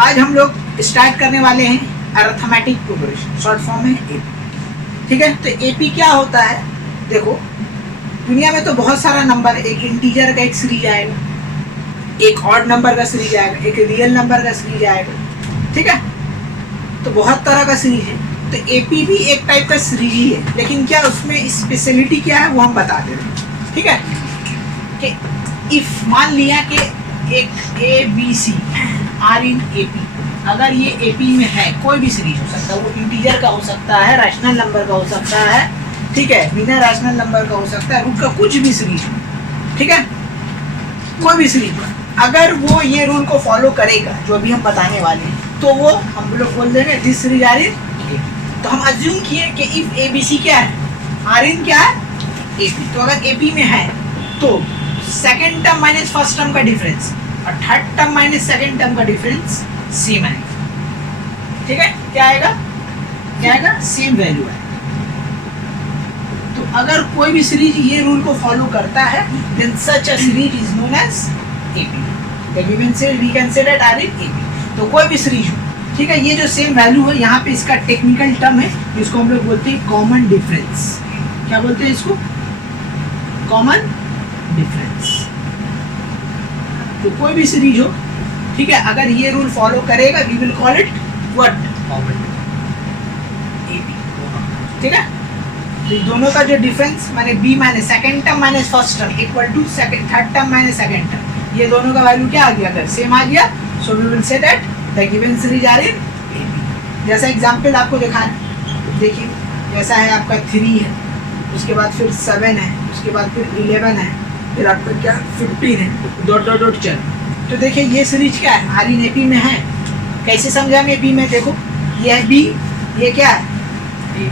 आज हम लोग स्टार्ट करने वाले हैं अरिथमेटिक प्रोग्रेशन, शॉर्ट फॉर्म है एपी। ठीक है, तो एपी क्या होता है? देखो दुनिया में तो बहुत सारा नंबर, एक इंटीजर का एक सीरीज आएगा, एक ऑड नंबर का सीरीज आएगा, एक रियल नंबर का सीरीज आएगा। ठीक है, तो बहुत तरह का सीरीज है। तो एपी भी एक टाइप का सीरीज ही है, लेकिन क्या उसमें स्पेशलिटी क्या है वो हम बता दे रहे हैं। ठीक है, कि इफ मान लिया कि एक A B C are in AP, अगर ये एपी में है, कोई भी सीरीज हो सकता है, वो इंटीजर का हो सकता है, रैशनल नंबर का हो सकता है, ठीक है, बिना रैशनल नंबर का हो सकता है, रूट का कुछ भी सीरीज हो। ठीक है, कोई भी सीरीज, अगर वो ये रूल को फॉलो करेगा जो अभी हम बताने वाले हैं, तो वो हम लोग बोल देंगे this series are in AP. तो हम अज्यूम किए कि इफ ए बी सी क्या है, आर इन क्या है, एपी। तो अगर एपी में है तो second term minus first term का डिफरेंस और third term minus second term का डिफरेंस सेम आएगा। ठीक है, क्या आएगा? क्या आएगा? सेम वैल्यू है। तो अगर कोई भी सीरीज ये रूल को फॉलो करता है, then such a series is known as AP. We can say that are in AP. तो कोई भी सीरीज हो, ठीक है, ये जो सेम वैल्यू है, यहाँ पे इसका टेक्निकल टर्म है, इसको हम लोग बोलते हैं कॉमन डिफरेंस। क्या बोलते हैं इसको? Common difference. तो कोई भी सीरीज हो, ठीक है, अगर ये रूल फॉलो करेगा, we will call it what? Common AP. ठीक है, तो दोनों का जो डिफरेंस माने B minus second term minus first term equal to third term minus second term, ये दोनों का वैल्यू क्या आ गया? अगर सेम आ गया, so we will say that the given series are in AP. जैसा एग्जांपल आपको दिखाएं, देखिए जैसा है आपका 3 है, उसके बाद फिर 7 है, उसके बाद फिर 11 है, फिर आपका क्या 15 है, डॉट डॉट डॉट चल। तो देखिए ये सीरीज क्या है? आर इन एपी में है। कैसे समझाएंगे? बी में देखो ये है बी, ये क्या है?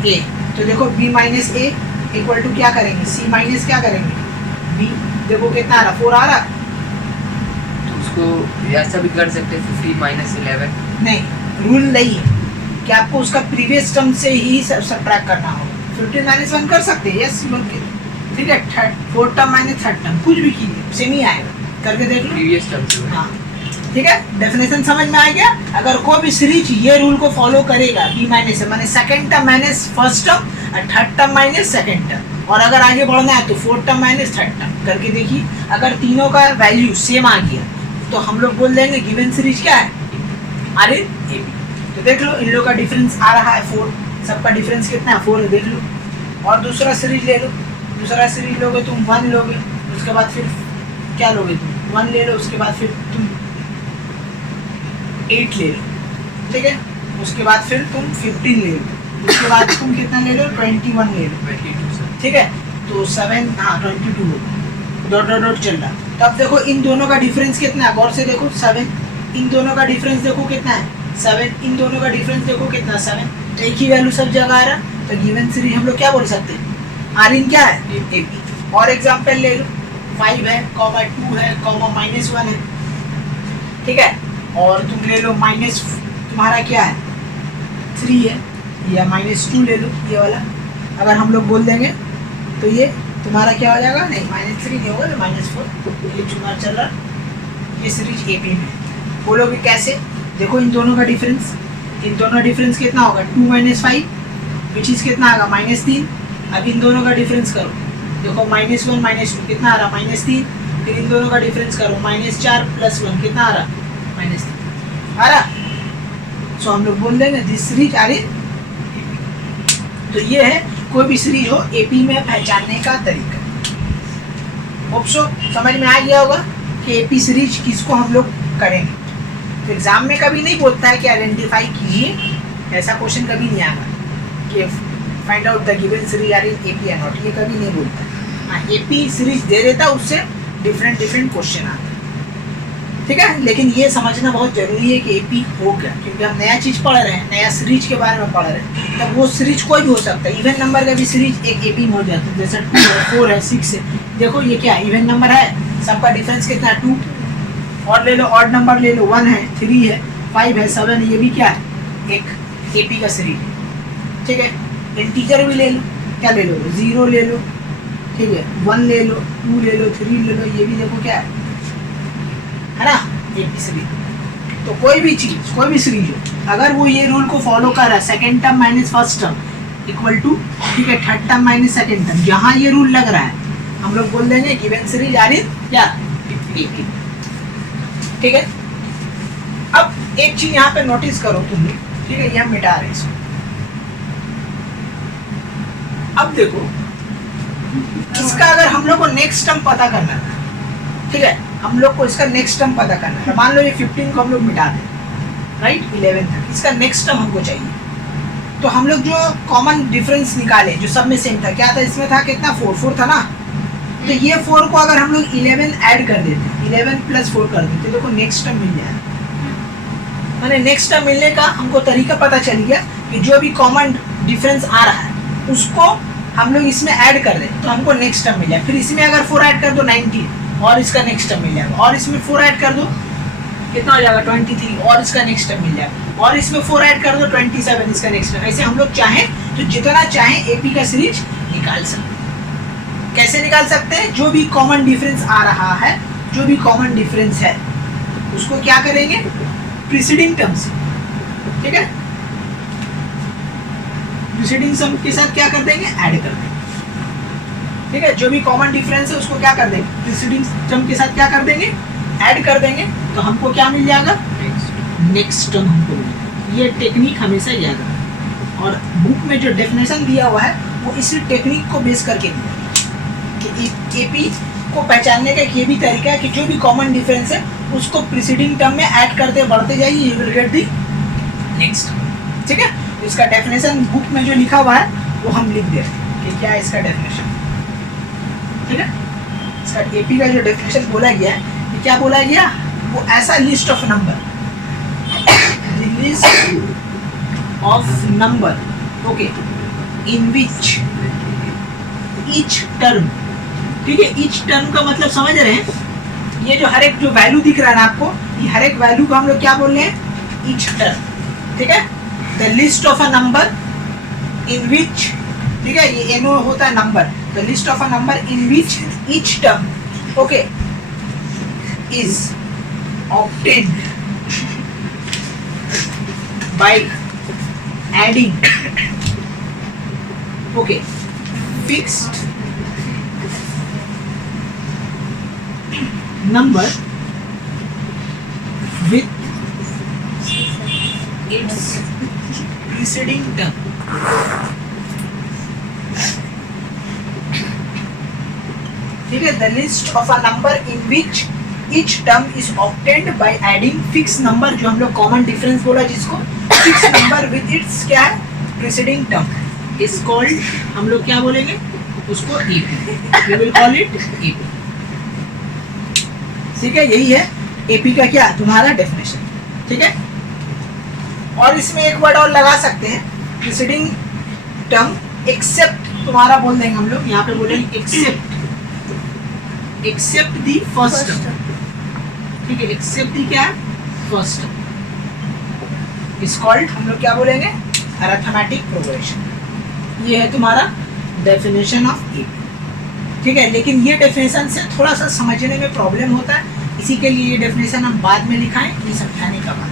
ए। तो देखो B minus A equal to क्या करेंगे? सी माइनस क्या करेंगे? बी। देखो कितना आ रहा? 4 आ रहा। तो उसको ऐसा भी कर सकते हैं 15 माइनस 11। नहीं, रूल नहीं है कि आपको उसका प्रीवियस टर्म से ही सबट्रैक्ट करना होगा। 15 माइनस 1 कर सकते हैं, यस, ठीक है, fourth term minus third term, कुछ भी कीजिए सेम ही आएगा, करके देख लो प्रीवियस टर्म से। हाँ, ठीक है, डेफिनेशन समझ में आ गया। अगर कोई भी सीरीज ये रूल को फॉलो करेगा, बी माइनस माने second term minus first term और third term minus second term, और अगर आगे बढ़ना है तो fourth term minus third term, करके देखिए अगर तीनों का वैल्यू सेम आ गया तो हम लोग बोल देंगे गिवन सीरीज क्या है? Are in AP. तो देख लो इन लोगों का डिफरेंस आ रहा है 4, सबका डिफरेंस कितना है? 4 है, देख लो। और दूसरा सीरीज ले लो, दूसरा सीरीज लोगे तुम 1 लोगे, उसके बाद फिर क्या लोगे तुम? 1 ले लो, उसके बाद फिर तुम 8 ले लो, ठीक है, उसके बाद फिर तुम 15 ले लो, उसके बाद तुम कितना ले लो? 21 ले लो, 22। ठीक है, तो 7 हाँ 22 डॉट डॉट डॉट चल रहा। तब देखो इन दोनों का डिफरेंस कितना है? गौर से देखो 7, इन दोनों का डिफरेंस देखो कितना है? 7, इन दोनों का डिफरेंस देखो कितना? 7। तो एक ही वैल्यू सब जगह आ रहा, तो गिवन सीरीज हम लोग क्या बोल सकते हैं? आर इन क्या है? एपी। और एग्जांपल ले लो, 5 है, कॉमा 2 है, कॉमा माइनस 1 है, ठीक है, और तुम ले लो माइनस, तुम्हारा क्या है? 3 है, या माइनस 2 ले लो ये वाला। अगर हम लोग बोल देंगे तो ये तुम्हारा क्या हो जाएगा? नहीं, माइनस 3 नहीं होगा, माइनस 4, ये तुम्हारा चल रहा, ये सीरीज एपी में। बोलोगे कैसे? देखो इन दोनों का डिफरेंस, इन दोनों डिफरेंस कितना होगा? 2 माइनस 5 विच इज कितना आएगा? माइनस 3। अब इन दोनों का डिफरेंस करो, देखो माइनस 1 माइनस 2 कितना आ रहा? माइनस 3। फिर इन दोनों का डिफरेंस करो, माइनस 4 प्लस 1 कितना आ रहा? माइनस 3 आ रहा। सो हम लोग बोल देंगे this series are in AP. तो ये है कोई भी सीरीज हो एपी में पहचानने का तरीका। होप सो समझ में आ गया होगा कि एपी सीरीज किसको हम लोग करेंगे। तो एग्जाम में कभी नहीं बोलता है कि आइडेंटिफाई कीजिए, ऐसा क्वेश्चन कभी नहीं आएगा कि find out the given series are in AP और नॉट, ये कभी नहीं बोलता। हाँ, एपी सीरीज दे देता, उससे डिफरेंट क्वेश्चन आते, ठीक है। लेकिन ये समझना बहुत जरूरी है कि एपी हो क्या, क्योंकि हम नया चीज़ पढ़ रहे हैं, नया सीरीज के बारे में पढ़ रहे हैं। तब वो सीरीज कोई भी हो सकता है, इवन नंबर का भी सीरीज एक एपी में हो जाता है, जैसे 2 है, 4 है, 6 है। देखो ये क्या इवन नंबर है, सबका डिफरेंस कितना है? 2। और ले लो ऑड नंबर ले लो, 1 है, 3 है, 5 है, 7 है, ये भी क्या है? एक एपी का सीरीज, ठीक है। इंटीजर भी ले लो, क्या ले लो? 0 ले लो, ठीक है, 1 ले लो, 2 ले लो, 3 ले लो, ये भी देखो क्या है ना? AP series. तो कोई भी चीज, कोई भी सीरीज हो, अगर वो ये रूल को फॉलो कर रहा है, second term minus first term equal to, ठीक है, third term minus second term, जहाँ ये रूल लग रहा है हम लोग बोल देंगे गिवन सीरीज आर इन क्या एपी। ठीक है, अब एक चीज यहाँ पे नोटिस करो तुम लोग, ठीक है, ये हम मिटा रहे हैं इसको। अब देखो इसका अगर हम लोग को नेक्स्ट टर्म पता करना है, ठीक है, हम लोग को इसका नेक्स्ट टर्म पता करना है। मान लो ये 15 को हम लोग मिटा दें, राइट, 11 तक, इसका नेक्स्ट टर्म हमको चाहिए। तो हम लोग जो कॉमन डिफरेंस निकाले, जो सब में सेम था, क्या था इसमें, था कितना, 4 था ना। तो ये 4 को अगर हम लोग 11 ऐड कर देते, 11 प्लस 4 कर देते, देखो नेक्स्ट टर्म मिल जाए। मैंने नेक्स्ट टर्म मिलने का हमको तरीका पता चल गया कि जो भी कॉमन डिफरेंस आ रहा है उसको हम लोग इसमें ऐड कर दें तो हमको नेक्स्ट टर्म मिल जाए। फिर इसमें अगर 4 ऐड कर दो 19 और इसका नेक्स्ट टर्म मिल जाएगा, और इसमें 4 ऐड कर दो कितना हो जाएगा 23 और इसका नेक्स्ट टर्म मिल जाएगा, और इसमें 4 ऐड कर दो 27 इसका नेक्स्ट टर्म। ऐसे हम लोग चाहें तो जितना चाहें एपी का सीरीज निकाल सकते हैं। कैसे निकाल सकते हैं, जो भी कॉमन डिफरेंस आ रहा है, जो भी कॉमन डिफरेंस है उसको क्या करेंगे, प्रीसीडिंग टर्म से, ठीक है, प्रीसीडिंग टर्म के साथ क्या कर देंगे, ऐड कर देंगे। ठीक है, जो भी कॉमन डिफरेंस है उसको क्या कर देंगे, प्रीसीडिंग टर्म के साथ क्या कर देंगे, ऐड कर देंगे, तो हमको क्या मिल जाएगा, नेक्स्ट टर्म हमको मिल जाएगा। ये टेक्निक हमेशा याद रखना, और बुक में जो डेफिनेशन दिया हुआ है वो इसी टेक्निक को बेस करके दिया कि एपी को पहचानने का ये भी तरीका है कि जो भी कॉमन डिफरेंस है उसको प्रीसीडिंग टर्म में ऐड करते बढ़ते जाइए, you will get the next. ठीक है, तो इसका डेफिनेशन बुक में जो लिखा हुआ है वो हम लिख देते हैं कि क्या है इसका डेफिनेशन। ठीक है, इसका एपी का जो डेफिनेशन बोला गया है, ये क्या बोला गया, वो ऐसा list of number, list of number, okay, in which each term, ठीक है, ईच टर्म का मतलब समझ रहे हैं, ये जो हर एक जो वैल्यू दिख रहा है ना आपको, ये हर एक वैल्यू को हम लोग क्या बोल रहे हैं, ईच टर्म। ठीक है, the list of a number in which, ठीक है, ये एनो होता है number, the list of a number in which each term, okay, is obtained by adding, okay, fixed number with its preceding term. ठीक है, the list of a number in which each term is obtained by adding fixed number, जो हम लोग common difference बोला जिसको, fixed number with its क्या है, preceding term is called, हम लोग क्या बोलेंगे उसको, EP. We will call it EP. ठीक है, यही है एपी का क्या, तुम्हारा डेफिनेशन। ठीक है, और इसमें एक वर्ड और लगा सकते हैं, प्रीसीडिंग टर्म एक्सेप्ट, तुम्हारा बोल देंगे हम लोग, यहाँ पे बोलेंगे except, except the first term. ठीक है, एक्सेप्ट दी क्या है, फर्स्ट टर्म इज कॉल्ड, हम लोग क्या बोलेंगे, अरिथमेटिक प्रोग्रेशन। ये है तुम्हारा डेफिनेशन ऑफ एपी। ठीक है, लेकिन ये डेफिनेशन से थोड़ा सा समझने में प्रॉब्लम होता है, इसी के लिए ये डेफिनेशन हम बाद में लिखाएं, ये समझाने का बाद।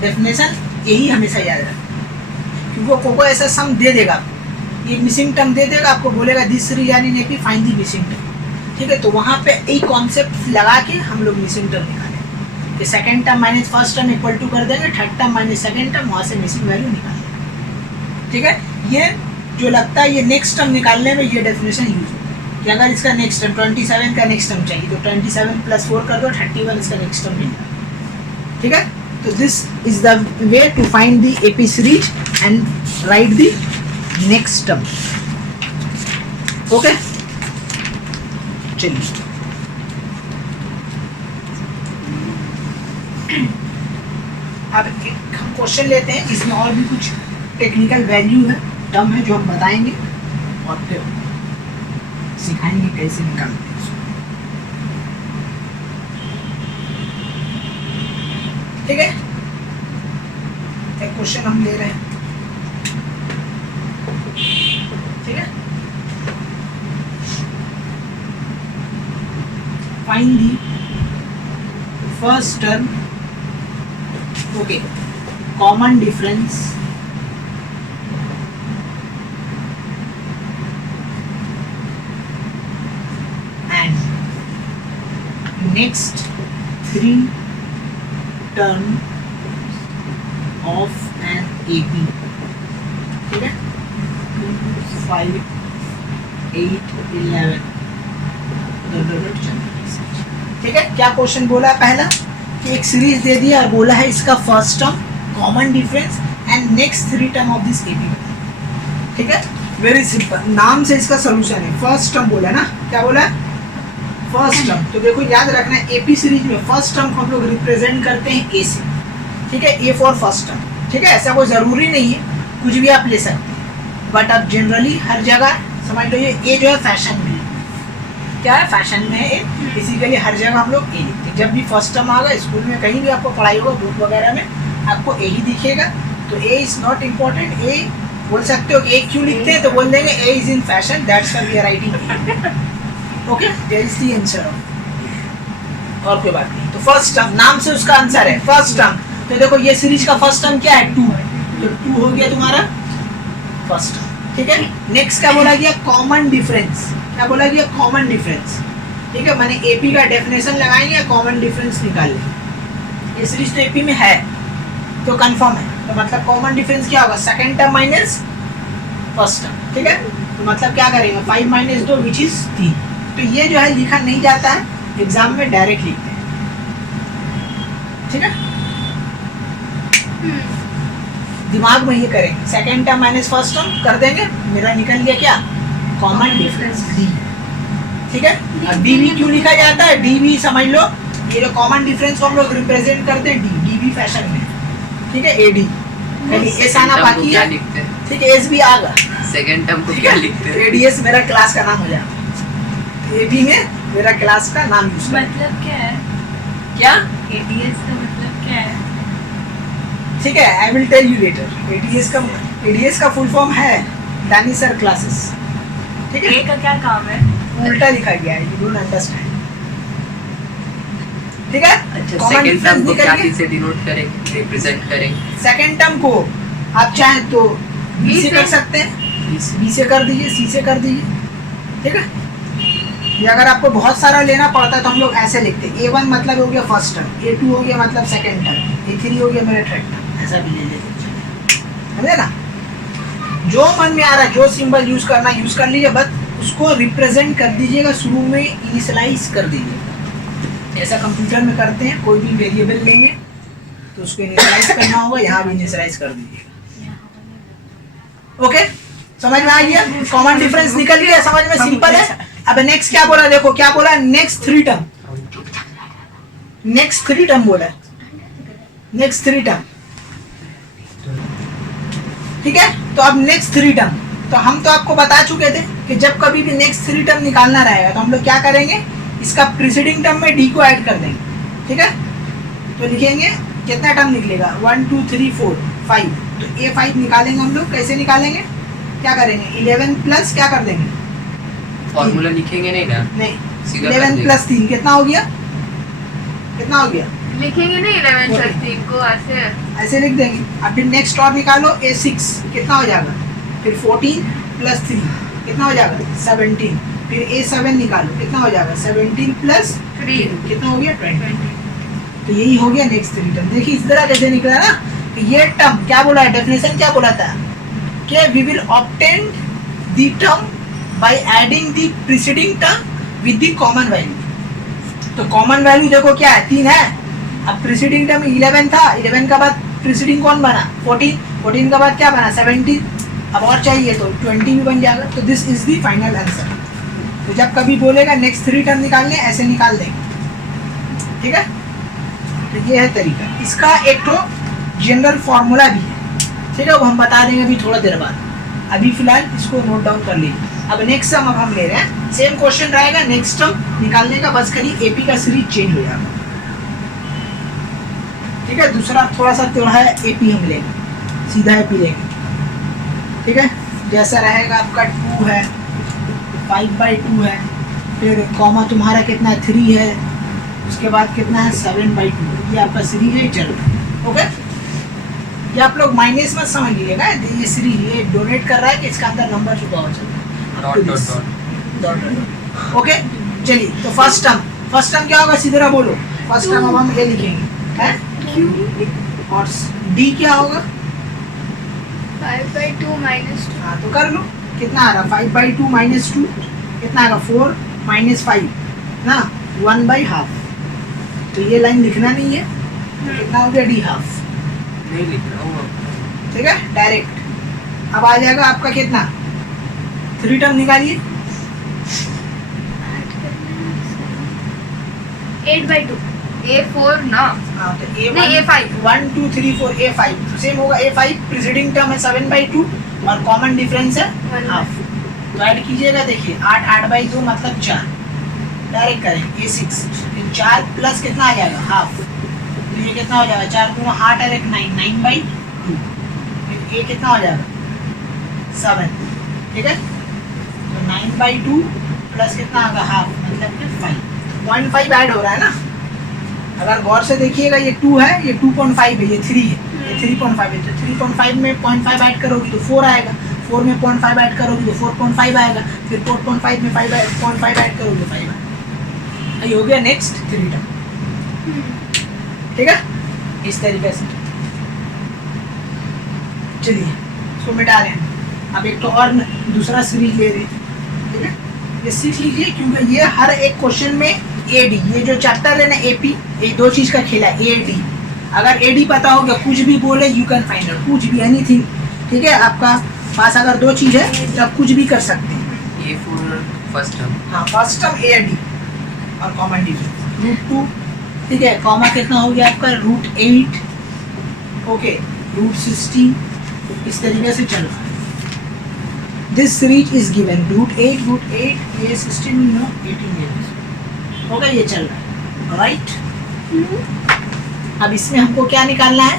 डेफिनेशन यही हमेशा याद रखें, क्योंकि वो ऐसा सम दे देगा, ये मिसिंग टर्म दे देगा, आपको बोलेगा दिस सीरीज यानी AP find the missing term. ठीक है, तो वहाँ पे एक कॉन्सेप्ट लगा के हम लोग मिसिंग टर्म निकालें कि second term minus first term equal to कर देंगे, third term minus second term, वहाँ से मिसिंग वैल्यू निकालेंगे। ठीक है, ये जो लगता है ये नेक्स्ट टर्म निकालने में ये डेफिनेशन यूज होता है कि अगर इसका नेक्स्ट टर्म 27 का नेक्स्ट टर्म चाहिए तो 27 प्लस 4 कर दो, 31 इसका नेक्स्ट टर्म मिल जाएगा। ठीक है, तो this is the way to find the AP series and write the next term. Okay, चलिए अब एक हम क्वेश्चन लेते हैं, इसमें और भी कुछ टेक्निकल वैल्यू है, टर्म है जो हम बताएंगे और फिर सिखाएंगे कैसे निकालते हैं इसको। ठीक है, एक क्वेश्चन हम ले रहे हैं। ठीक है, find the first term okay, common difference and next 3 term of an AP, ठीक है, 2, 5, 8, 11, ठीक है। क्या क्वेश्चन बोला है पहला कि एक सीरीज दे दिया और बोला है इसका first term, common difference and next 3 term of this AP, ठीक है। वेरी सिंपल, नाम से इसका सोल्यूशन है। फर्स्ट टर्म बोला ना, क्या बोला है? First term. तो देखो याद रखना है AP सीरीज में फर्स्ट टर्म को हम लोग रिप्रेजेंट करते हैं A से, ठीक है, A फॉर फर्स्ट टर्म, ठीक है। ऐसा कोई ज़रूरी नहीं है, कुछ भी आप ले सकते हैं, बट अब जनरली हर जगह समझ लो ये जो है फैशन में है। क्या है? फैशन में है। बेसिकली हर जगह हम लोग ए लिखते हैं। जब भी फर्स्ट टर्म आएगा स्कूल में कहीं भी आपको पढ़ाई होगा, बुक वगैरह में आपको ए ही दिखेगा। तो ए इज़ नॉट इम्पॉर्टेंट। ए बोल सकते हो कि ए क्यों लिखते हैं, तो बोल देंगे A is in fashion, that's why we are writing. Okay, that is the answer of, और कोई बात नहीं। तो फर्स्ट टर्म नाम से उसका आंसर है फर्स्ट टर्म। तो देखो ये सीरीज का फर्स्ट टर्म क्या है? 2, तो 2 हो गया तुम्हारा फर्स्ट टर्म, ठीक है। नेक्स्ट क्या बोला गया? Common difference. क्या बोला गया? कॉमन डिफरेंस, ठीक है। मैंने एपी का डेफिनेशन लगाएंगे, कॉमन डिफरेंस निकालेंगे। ये सीरीज तो एपी में है तो कंफर्म है, तो मतलब कॉमन डिफरेंस क्या होगा? Second term minus first term, ठीक है। तो मतलब क्या करेंगे? 5 माइनस 2 विच इज 3। तो ये जो है लिखा नहीं जाता है, एग्जाम में डायरेक्ट लिखते हैं, ठीक है। दिमाग में ये करेंगे, second term minus first term कर देंगे, मेरा निकल गया क्या? कॉमन डिफरेंस डी, ठीक है। अब डी भी क्यों लिखा जाता है? डी भी समझ लो, ये जो कॉमन डिफरेंस को हम लोग रिप्रेजेंट करते हैं डी भी फैशन में, ठीक है। एडी एस आना बाकी है, ठीक है। एस भी आएगा। सेकंड टर्म को क्या लिखते हैं? एडीएस मेरा क्लास का नाम हो जाता है। एबी में मेरा क्लास का नाम यूज करते हैं। मतलब क्या है? क्या एडीएस का मतलब क्या है? ठीक है, I will tell you later. ADS का फुल फॉर्म है डायनीसर क्लासेस, ठीक है। ए का क्या काम है? उल्टा लिखा गया है, यू डोंट अंडरस्टैंड, ठीक है। अच्छा, सेकंड टर्म को क्या चीज से डिनोट करेंगे, रिप्रेजेंट करेंगे? सेकंड टर्म को आप चाहें तो बी से कर सकते हैं, बी से कर दीजिए, सी से कर दीजिए, ठीक है। ये अगर आपको बहुत सारा लेना पड़ता है तो हम लोग ऐसे लिखते हैं। A1 मतलब हो गया फर्स्ट टर्म, A2 हो गया मतलब सेकंड टर्म, A3 हो गया मेरा थर्ड टर्म, ऐसा भी ले लेते, समझे ना। जो मन में आ रहा है, जो सिंबल यूज करना यूज कर लीजिए, बस उसको रिप्रेजेंट कर दीजिएगा, शुरू में इनिशियलाइज कर दीजिएगा। ऐसा कंप्यूटर में करते हैं, कोई भी वेरिएबल लेंगे तो उसको इनिशियलाइज करना होगा, यहाँ भी इनिशियलाइज कर दीजिएगा। ओके, समझ में आ गया? कॉमन डिफरेंस निकल गया, समझ में सिंपल है। अब नेक्स्ट क्या बोला? देखो क्या बोला, नेक्स्ट 3 टर्म, नेक्स्ट 3 टर्म बोला, नेक्स्ट 3 टर्म, ठीक है। तो अब नेक्स्ट 3 टर्म, तो हम तो आपको बता चुके थे कि जब कभी भी नेक्स्ट 3 टर्म निकालना रहेगा तो हम लोग क्या करेंगे, इसका प्रीसीडिंग टर्म में डी को ऐड कर देंगे, ठीक है। तो लिखेंगे कितना टर्म निकलेगा, 1 2 3 4 5। तो A5 निकालेंगे हम लोग, कैसे निकालेंगे? क्या करेंगे? 11 प्लस क्या कर देंगे? फॉर्मूला लिखेंगे नहीं ना, नहीं, सीधा 11 प्लस 3 कितना हो गया? कितना हो गया? लिखेंगे नहीं 11 प्लस 3 को ऐसे ऐसे लिख देंगे। अब फिर नेक्स्ट और निकालो, A6 कितना हो जाएगा? फिर 14 प्लस 3 कितना हो जाएगा? 17। फिर A7 निकालो, कितना हो जाएगा? 17 प्लस 3 कितना हो गया? 20। तो यही हो गया नेक्स्ट 3 टर्म। देखिए इस तरह कैसे निकला ना। तो ये टर्म क्या बोला है, डेफिनेशन क्या बोला था कि we will obtain the term by adding the preceding term with the common value. तो कॉमन वैल्यू देखो क्या है, 3 है। अब प्रीसीडिंग टर्म 11 था, 11 का बाद प्रीसीडिंग कौन बना? 14, 14 का बाद क्या बना? 17। अब और चाहिए तो 20 भी बन जाएगा। तो this is the final answer. तो जब कभी बोलेगा नेक्स्ट 3 टर्म निकालने, ऐसे निकाल देंगे, ठीक है। तो ये है तरीका। इसका एक तो जनरल फॉर्मूला भी है, ठीक है, वो हम बता देंगे अभी थोड़ा देर बाद। अभी फिलहाल इसको नोट डाउन कर लीजिए। अब नेक्स्ट टर्म अब हम ले रहे हैं, सेम क्वेश्चन रहेगा नेक्स्ट टर्म निकालने का, बस खाली एपी का सीरीज चेंज हो जाएगा, ठीक है। दूसरा थोड़ा सा थोड़ा है एपी हम लेंगे, सीधा एपी लेंगे, ठीक है। जैसा रहेगा आपका 2 है, 5/2 है, फिर कॉमा तुम्हारा कितना 3 है, उसके बाद कितना है 7/2। ये आपका सीरीज है, चल रहा है। ओके, ये आप लोग माइनस मत समझ लीजिएगा, ये श्री ये डोनेट कर रहा है कि इसका अंदर नंबर छुपा हुआ चल रहा डॉट डॉट है, डॉट डॉट। ओके चलिए, तो फर्स्ट टर्म क्या होगा, सीधे रहा बोलो। फर्स्ट टर्म अब हम ये लिखेंगे है Q, और D क्या होगा, 5/2 -2 हाँ तो कर लो, कितना आ रहा 5/2 माइनस 2 कितना आएगा 4 माइनस 5 ना 1/2। तो ये लाइन लिखना नहीं है, तो कितना हो गया D हाफ, नहीं लिख रहा हूँ। ठीक है डायरेक्ट। अब आ जाएगा आपका कितना 3 टर्म निकालिए, 8/2 A4 ना, हाँ तो नहीं, A5 1 2 3 4 A5 सेम होगा, A5 प्रेसिडिंग टर्म है 7/2 और कॉमन डिफरेंस है हाफ। तो ऐड कीजिएगा, देखिए 8/2 मतलब 4, डायरेक्ट करें A6, 4 प्लस कितना आ जाएगा हाफ, तो ये कितना हो जाएगा 4 दूना 8 और 1 9, 9/2, फिर ये कितना हो जाएगा 7, ठीक है। तो 9/2 प्लस कितना आएगा हाफ मतलब कि 5, 0.5 ऐड हो रहा है ना। अगर गौर से देखिएगा ये 2 है, ये 2.5 है, ये 3 है, ये 3.5 है, तो 3.5 में 0.5 ऐड करोगी तो 4 आएगा, 4 में 0.5 ऐड करोगी तो 4.5 आएगा, फिर 4.5 में 5.5 ऐड करोगे 5 आएगा। ये हो गया नेक्स्ट 3 टर्म, ठीक है, इस तरीके से। चलिए इसको मिटा रहे हैं, अब एक तो और दूसरा सीरीज ले रहे हैं, ठीक है, ये सीख लीजिए क्योंकि ये हर एक क्वेश्चन में AD, ये जो चैप्टर है ना AP, ये 2 चीज का खेला है AD। अगर AD पता हो गया, कुछ भी बोले यू कैन फाइंड आउट, कुछ भी एनीथिंग, ठीक है। आपका पास अगर 2 चीज है तो आप कुछ भी कर सकते हैं। ये फॉर फर्स्ट टर्म, हाँ फर्स्ट टर्म AD और कॉमन डिफरेंस √2, ठीक है, कॉमा कितना हो गया आपका √8, ओके √16, इस तरीके से चल रहा है। दिस सीरीज इज गिवन √8 ये 16 नो 18 years हो गया, ये चल रहा है राइट। अब इसमें हमको क्या निकालना है,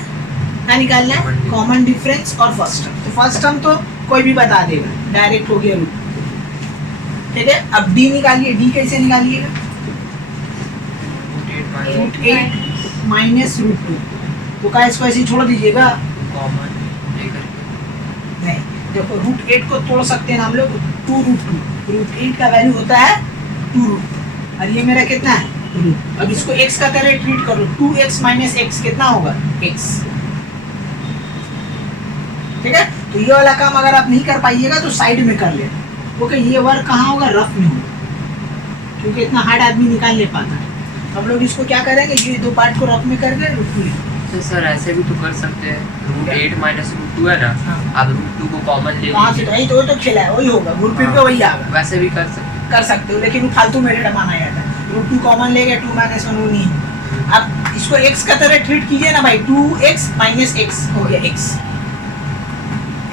कॉमन डिफरेंस और फर्स्ट टर्म। तो फर्स्ट टर्म तो कोई भी बता देगा, डायरेक्ट हो गया रूट, ठीक है। अब D निकालिए, D कैसे निकालिएगा, √8 माइनस √2, तो का इसको ऐसे ही छोड़ दीजिएगा, कॉमन लेकर के नहीं देखो √8 को तोड़ सकते हैं ना हम लोग, 2√2, √8 का वैल्यू होता है 2√2 और ये मेरा कितना है रूट। अब इसको x का तरह ट्रीट करो, 2x माइनस x कितना होगा x, ठीक है। तो ये वाला काम अगर आप नहीं कर पाइएगा तो साइड में कर लेना, ओके। ये वर्क कहाँ होगा, रफ में होगा, क्योंकि इतना हार्ड आदमी निकाल नहीं पाता है। हम लोग इसको क्या करेंगे, ये 2 पार्ट को रफ में कर दे, √2 तो सर ऐसे भी तो कर सकते हैं, √8 माइनस √2 है ना, हाँ। आप √2 को कॉमन ले वहाँ से लीजिए, तो खेला है, वही होगा, घूर फिर के वही आएगा, वैसे भी कर सकते हो, लेकिन वो फालतू में रेट माना जाता है। √2 कॉमन ले गए, 2 माइनस 1 वो नहीं है। अब इसको x का तरह ट्रीट कीजिए ना भाई, 2x माइनस x हो गया x,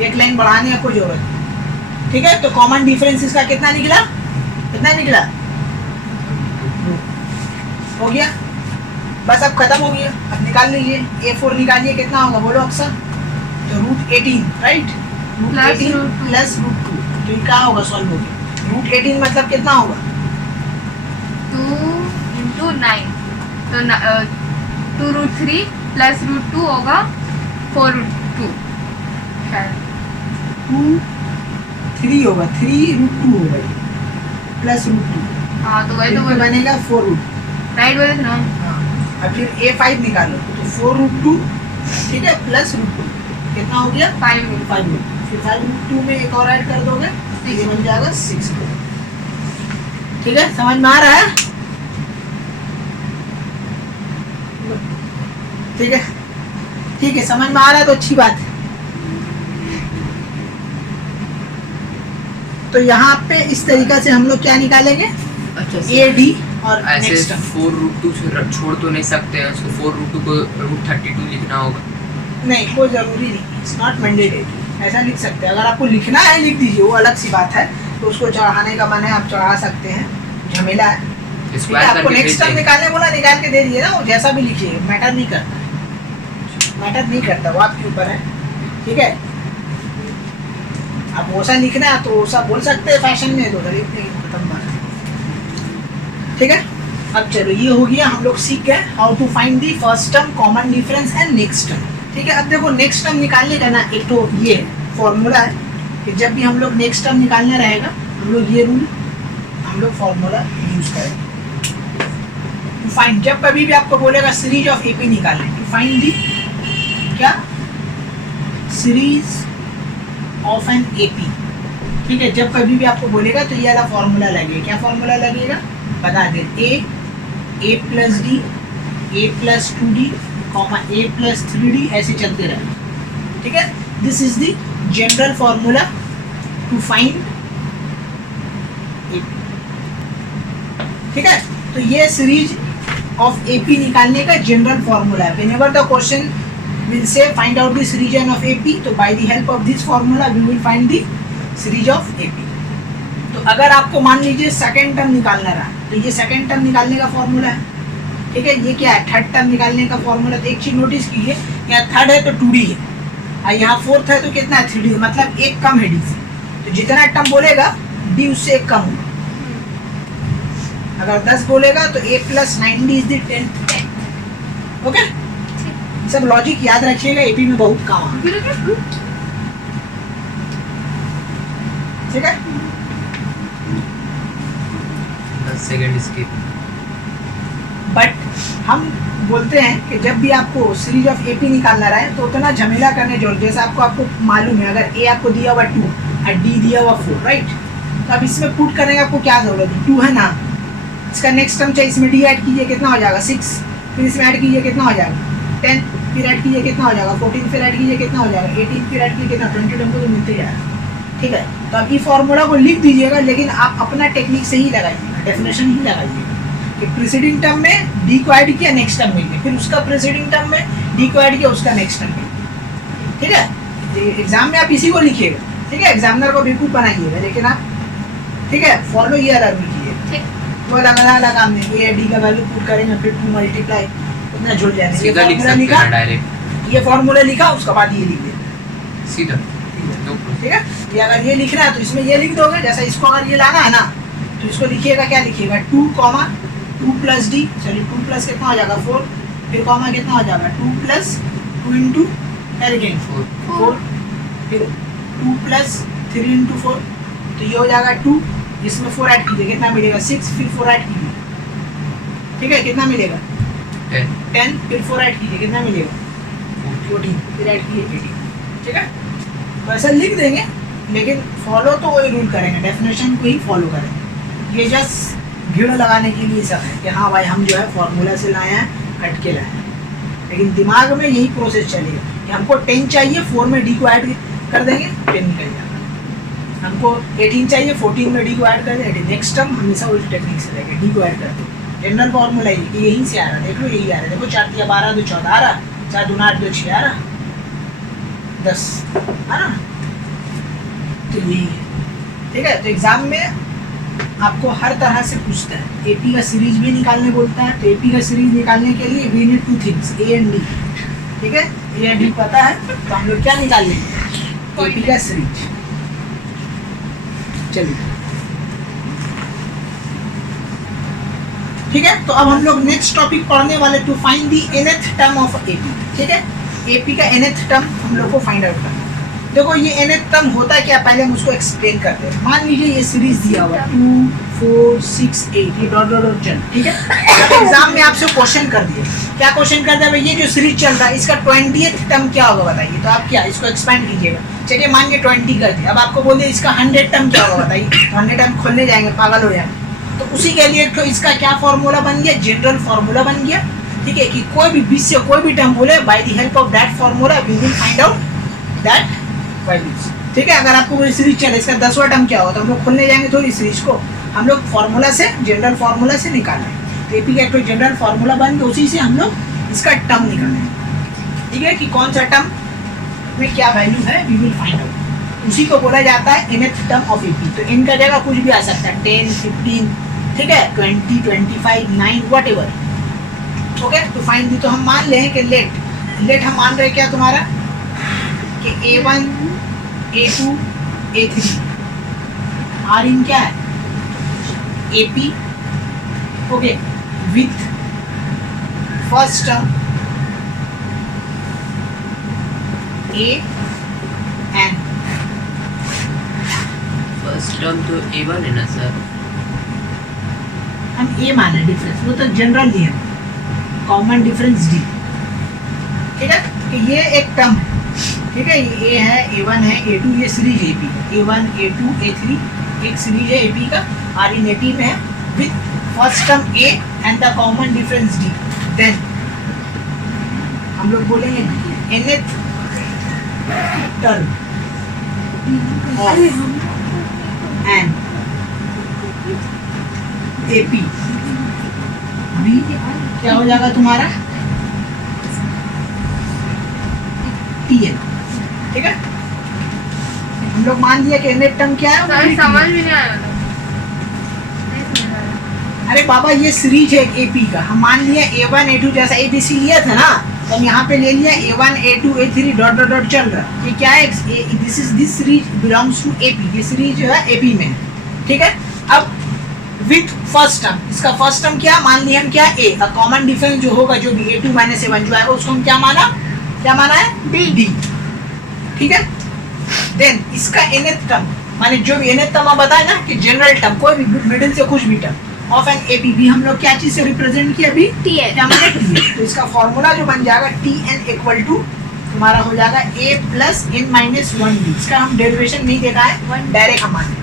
एक लाइन बढ़ाने का कोई जरूरत नहीं, ठीक है। तो कॉमन डिफरेंस इसका कितना निकला, हो गया, बस अब खत्म हो गया। अब निकाल लीजिए, A4 निकालिए, कितना होगा बोलो अक्सर, तो √18 राइट, √18 प्लस √2, तो ये क्या होगा, सॉल्व हो गया। √18 मतलब कितना होगा, 2 into 9, तो 2√3 प्लस √2 होगा 4√2 शायद, 3 होगा, 3√2 होगा प्लस √2, हाँ तो वही तो फिर बनेगा 4√2, राइट बोले ना। हाँ। अब फिर A5 निकालो, तो 4√2, ठीक है, प्लस √2 कितना हो गया 5√2, फिर 5√2 में एक और ऐड कर दोगे, ये बन जाएगा 6, ठीक है। समझ में आ रहा है, ठीक है, समझ में आ रहा है तो अच्छी बात है। तो यहाँ पे इस तरीका से हम लोग क्या निकालेंगे, अच्छा AD और ऐसे नेक्स्ट टर्म, 4√2 छोड़ तो नहीं सकते हैं, उसको 4√2 को √32 लिखना होगा, नहीं कोई जरूरी नहीं, इट्स नॉट मैंडेटरी, ऐसा लिख सकते हैं। अगर आपको लिखना है लिख दीजिए, वो अलग सी बात है, तो उसको चढ़ाने का मन है आप चढ़ा सकते हैं, झमेला है, ठीक है। स्क्वायर आपको करके नेक्स्ट टर्म भेज निकालने बोला, निकाल के दे दिए ना, वो जैसा भी लिखिए, मैटर नहीं करता, वो आपके ऊपर है, ठीक है। आप वैसा लिखना है तो वैसा बोल सकते हैं फैशन में, तो गरीब नहीं, खत्म बात, ठीक है। अब चलो ये हो गया, हम लोग सीख गए how to find the first term, common difference and next term. ठीक है, अब देखो नेक्स्ट टर्म निकालने का ना एक तो ये फॉर्मूला है कि जब भी हम लोग नेक्स्ट टर्म निकालना रहेगा हम लोग ये रूल हम लोग फॉर्मूला यूज करेंगे टू फाइंड। जब कभी भी आपको बोलेगा सीरीज ऑफ एपी निकालने, टू फाइंड दी क्या सीरीज ऑफ एन एपी। ठीक है, जब कभी भी आपको बोलेगा तो ये वाला फॉर्मूला लगेगा। क्या फॉर्मूला लगेगा बता दे, A plus D, A plus 2d, A plus 3d, ऐसे चलते रहे। ठीक है, this is the general formula to find AP. ठीक है, तो ये सीरीज ऑफ एपी निकालने का जनरल फॉर्मूला है। Whenever the question will say find out the region of AP, तो by the help of this formula we will find the series of AP. तो अगर आपको मान लीजिए सेकंड टर्म निकालना रहा तो ये सेकंड टर्म निकालने का फॉर्मूला है। ठीक है, ये क्या है थर्ड टर्म निकालने का फॉर्मूला। तो एक चीज नोटिस कीजिए, यहाँ थर्ड है तो 2d है और यहाँ फोर्थ है तो कितना है 3d, मतलब एक कम है d से। तो जितना टर्म बोलेगा d उससे एक कम होगा। अगर 10 बोलेगा तो a plus 9d is the 10th। Okay, सब लॉजिक याद रखिएगा, एपी में बहुत काम है। ठीक है, 10 सेकंड स्किप। बट हम बोलते हैं कि जब भी आपको सीरीज ऑफ एपी निकालना रहा है तो उतना झमेला करने जरूरत। जैसे आपको मालूम है अगर ए आपको दिया हुआ 2 और डी दिया हुआ 4, राइट, तो अब इसमें पुट करने का आपको क्या जरूरत है, 2 है ना, इसका नेक्स्ट टर्म चाहिए, इसमें डी ऐड कीजिए कितना हो जाएगा 6, फिर इसमें ऐड कीजिए कितना हो जाएगा 10, फिर ऐड कीजिए कितना हो जाएगा 14, फिर ऐड कीजिए कितना हो जाएगा 18, फिर ऐड कीजिए कितना 20, टर्म को तो मिलते जाएगा। ठीक है, तो अब ये फॉर्मूला को लिख दीजिएगा, लेकिन आप अपना टेक्निक से ही लगाइएगा, डेफिनेशन ही लगाइएगा कि प्रीसीडिंग टर्म में डी को ऐड किया नेक्स्ट टर्म में, फिर उसका प्रीसीडिंग टर्म में डी को ऐड किया उसका नेक्स्ट टर्म में। ठीक है, एग्जाम में आप इसी को लिखिएगा। ठीक है, एग्जामिनर को बेवकूफ बनाइएगा, लेकिन आप ठीक है फॉलो ये अलग लिखिए। तो अलग काम नहीं, ये डी का वैल्यू पुट करेंगे फिर 2 मल्टीप्लाई उतना जुड़ जाएगा। ये फॉर्मूला लिखा डायरेक्ट, ये फॉर्मूला लिखा उसके बाद ये लिख देना सीधा। ठीक है, ये अगर ये लिखना है तो इसमें ये लिख दोगे। जैसा इसको अगर ये लाना है ना तो इसको लिखिएगा, क्या लिखिएगा 2 प्लस डी, सॉरी 2 प्लस कितना हो जाएगा 4, फिर कॉमा कितना हो जाएगा 2 प्लस 2 इंटू 4, फिर 2 प्लस 3 इंटू 4, तो ये हो जाएगा 2, इसमें 4 ऐड कीजिए कितना मिलेगा 6, फिर 4 ऐड कीजिए। ठीक है, कितना मिलेगा 10, फिर 4 ऐड कीजिए कितना मिलेगा 14, फिर ऐड कीजिए 18। ठीक है, तो ऐसा लिख देंगे, लेकिन फॉलो तो वही रूल करेंगे, डेफिनेशन को ही फॉलो करेंगे। ये जस्ट भीड़ लगाने के लिए सब है कि हाँ भाई हम जो है फॉर्मूला से लाए हैं, हट के लाए हैं, लेकिन दिमाग में यही प्रोसेस चलेगा कि हमको 10 चाहिए, 4 में डी को ऐड कर देंगे 10 निकल जाएगा। हमको 18 चाहिए, 14 में डी को ऐड कर देंगे। नेक्स्ट टर्म हमेशा उस टेक्निक से रहेगा, डी को ऐड कर दो। जनरल फॉर्मूला यहीं से आ रहा है, देख लो यही आ रहा है। देखो 4 या 12 2 14 आ रहा, 4 2 8 2 6 आ रहा, 10 है ना, तो यही है। ठीक है, तो एग्जाम में आपको हर तरह से पूछता है। एपी का सीरीज भी निकालने बोलता है, तो एपी का सीरीज निकालने के लिए we need 2 things, A and D. ठीक है, ए एंड डी पता है तो हम लोग क्या निकाल लेंगे, एपी का सीरीज। चलिए ठीक है, तो अब हम लोग नेक्स्ट टॉपिक पढ़ने वाले to find the nth term of AP. ठीक है, एपी का nth टर्म हम लोग को फाइंड आउट करना है। देखो ये nth टर्म होता क्या, पहले हम उसको एक्सप्लेन करते हैं। मान लीजिए ये सीरीज दिया हुआ 2 4 6 8, ये डॉट डॉट डॉट चल। ठीक है, अब एग्जाम में आपसे क्वेश्चन कर दिया, क्या क्वेश्चन कर दिया भाई, ये जो सीरीज चल रहा है इसका 20th टर्म क्या होगा बताइए। तो आप क्या इसको एक्सपेंड कीजिएगा। चलिए मान लीजिए 20 कर दिया, अब आपको बोल दिया इसका 100 टर्म क्या होगा बताइए। तो 100 टर्म खोलने जाएंगे, पागल हो जाएंगे। तो उसी के लिए तो इसका क्या फॉर्मूला बन गया, जनरल फॉर्मूला बन गया। ठीक है, कि कोई भी बीच से कोई भी टर्म बोले, by the help of that formula we will find out that values. ठीक है, अगर आपको कोई सीरीज चले इसका 10वां टर्म क्या होगा, तो हम लोग खोलने जाएंगे थोड़ी सीरीज को, हम लोग फॉर्मूला से जनरल फॉर्मूला से निकालें। तो एपी का एक जनरल फॉर्मूला बन के उसी से हम लोग इसका टर्म निकालें। ठीक है, कि कौन सा टर्म में क्या वैल्यू है वी विल फाइंड आउट। उसी को बोला जाता है nth टर्म ऑफ एपी। तो n का जगह कुछ भी आ सकता है, 10 15, ठीक है 20 25 9 वट एवर। ओके, तो फाइंड दी। तो हम मान लें कि लेट हम मान रहे क्या तुम्हारा कि A1 A2 A3 are in क्या है AP. Okay, with first term A N. First term तो A1 है ना सर? हम ए माने डिफरेंस, वो तो जनरल दिया, कॉमन डिफरेंस डी। ठीक है, कि ये एक टर्म है, ठीक है, ये ए है, A1 है, A2, ये series A P, A1 A2 A3 एक सीरीज है ए पी का, आर इन ए टी में है, with first term A and the common difference D. Then हम लोग बोलेंगे nth term of an A P be क्या हो जाएगा तुम्हारा टी एन। ठीक है, हम लोग मान लिया कि nth टर्म क्या है, सर समझ भी नहीं आया मतलब। नहीं समझ आया। अरे बाबा ये सीरीज है एपी का, हम मान लिया A1 A2 जैसा ABC लिया था ना, तो हम यहाँ पे ले लिया A1 A2 A3 dot dot dot चल रहा। ये क्या है, this series belongs to AP, ये सीरीज जो है AP में है। ठीक है, अब विथ फर्स्ट टर्म, इसका फर्स्ट टर्म क्या मान लिया हम, क्या A, कॉमन डिफरेंस जो होगा जो भी A2 माइनस A1 जो आएगा उसको हम क्या माना है D। ठीक है, देन इसका nth टर्म माने जो भी nth टर्म बताए ना कि जनरल टर्म कोई भी मिडिल से कुछ भी term of an A B, हम लोग क्या चीज से रिप्रेजेंट किया अभी, TN। क्या माने TN। तो इसका फॉर्मूला जो बन जाएगा TN इक्वल टू तुम्हारा हो जाएगा A plus n minus 1D। इसका हम डेरिवेशन नहीं देखा है, डायरेक्ट हम माने।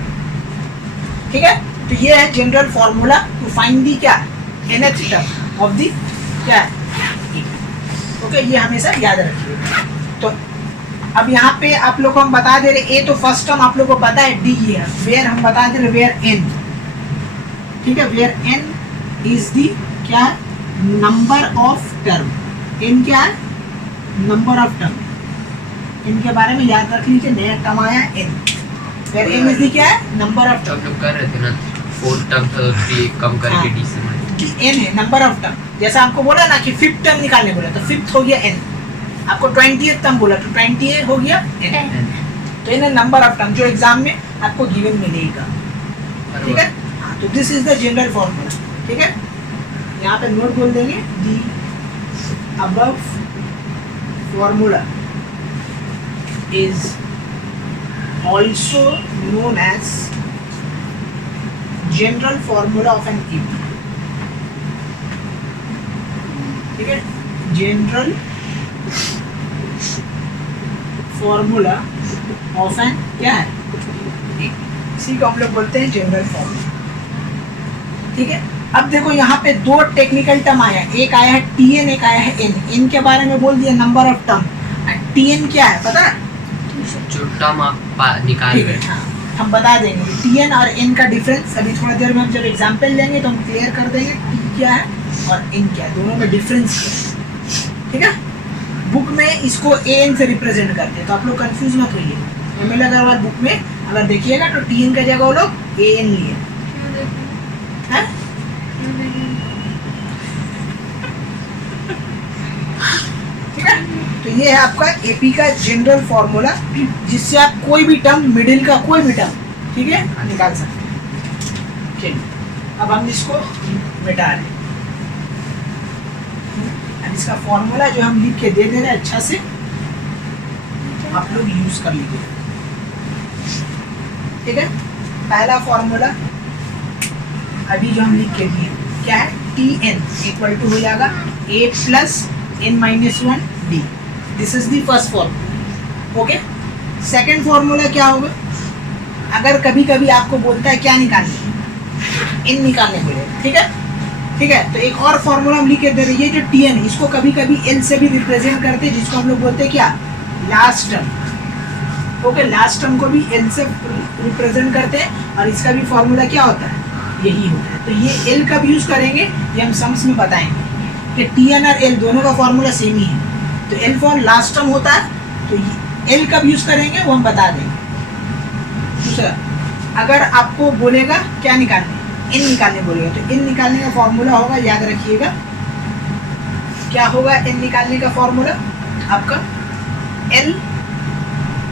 ठीक है, तो ये है general formula to find the क्या nth टर्म ऑफ दी क्या है। ओके, ये हमेशा याद रखिए। तो अब यहाँ पे आप लोग को हम बता दे रहे ए तो फर्स्ट टर्म आप लोग को पता है डी है, वेयर हम बता दे रहे वेयर एन। ठीक है, वेयर एन इज दी क्या है नंबर ऑफ टर्म, एन क्या है नंबर ऑफ टर्म। इनके बारे में याद रख लीजिए, नया टर्म आया n, where n is the क्या है नंबर ऑफ तो हम लोग कर रहे थे ना 4 टर्म था, 3 कम करके हाँ। D से मल्टीप्लाई। कि एन है नंबर ऑफ टर्म, जैसा आपको बोला ना कि फिफ्थ टर्म निकालने बोला तो फिफ्थ हो गया एन, आपको 20th टर्म बोला तो 20 हो गया एन। तो एन है नंबर ऑफ टर्म जो एग्जाम में आपको गिवन मिलेगा। ठीक है, हाँ, तो this is the general formula. ठीक है, यहाँ पे नोट बोल देंगे the above formula is also known as general formula of an EP. ठीक है, जनरल फॉर्मूला ऑफ एन क्या है, इसी को हम लोग बोलते हैं जनरल फॉर्मूला। ठीक है, अब देखो यहाँ पे दो टेक्निकल टर्म आया, एक आया है TN, एक आया है N। N के बारे में बोल दिया नंबर ऑफ टर्म, TN क्या है पता है? जो टर्म आप निकाल ठीक रहे है, हैं। हाँ, हम बता देंगे TN और N का डिफरेंस अभी थोड़ा देर में हम जब एग्जाम्पल लेंगे तो हम क्लियर कर देंगे T क्या है और N क्या है, दोनों में डिफरेंस क्या है। ठीक है, बुक में इसको AN से रिप्रेजेंट करते हैं, तो आप लोग कंफ्यूज मत होइए। ML अग्रवाल बुक में अगर देखिएगा तो TN का जगह वो लोग AN लिए हैं। ठीक है, तो ये है आपका एपी का जनरल फॉर्मूला, जिससे आप कोई भी टर्म मिडिल का कोई भी टर्म ठीक है निकाल सकते हैं। चलिए, अब हम इसको मिटा रहे हैं। अब इसका फॉर्मूला जो हम लिख के दे रहे हैं अच्छा से आप लोग यूज कर लीजिए। ठीक है, पहला फॉर्मूला अभी जो हम लिख के दिए क्या है, TN इक्वल टू हो जाएगा A plus n minus 1D। This is the first formula. Okay, second formula क्या होगा, अगर कभी कभी आपको बोलता है क्या निकालने, n निकालने बोलेगा। ठीक है, ठीक है, तो एक और फॉर्मूला हम लिख के दे रहे हैं, ये जो TN इसको कभी कभी n से भी रिप्रेजेंट करते हैं, जिसको हम लोग बोलते हैं क्या last term. Okay, last term को भी n से रिप्रेजेंट करते हैं और इसका भी फॉर्मूला क्या होता है यही होता है। तो ये L कब यूज करेंगे ये हम सम्स में बताएंगे कि TN और L दोनों का फॉर्मूला सेम ही है। तो L फॉर लास्ट टर्म होता है, तो L कब यूज करेंगे वो हम बता देंगे। दूसरा, अगर आपको बोलेगा क्या निकालने, N निकालने बोलेगा, तो N निकालने का फॉर्मूला होगा, याद रखिएगा क्या होगा N निकालने का फॉर्मूला आपका L।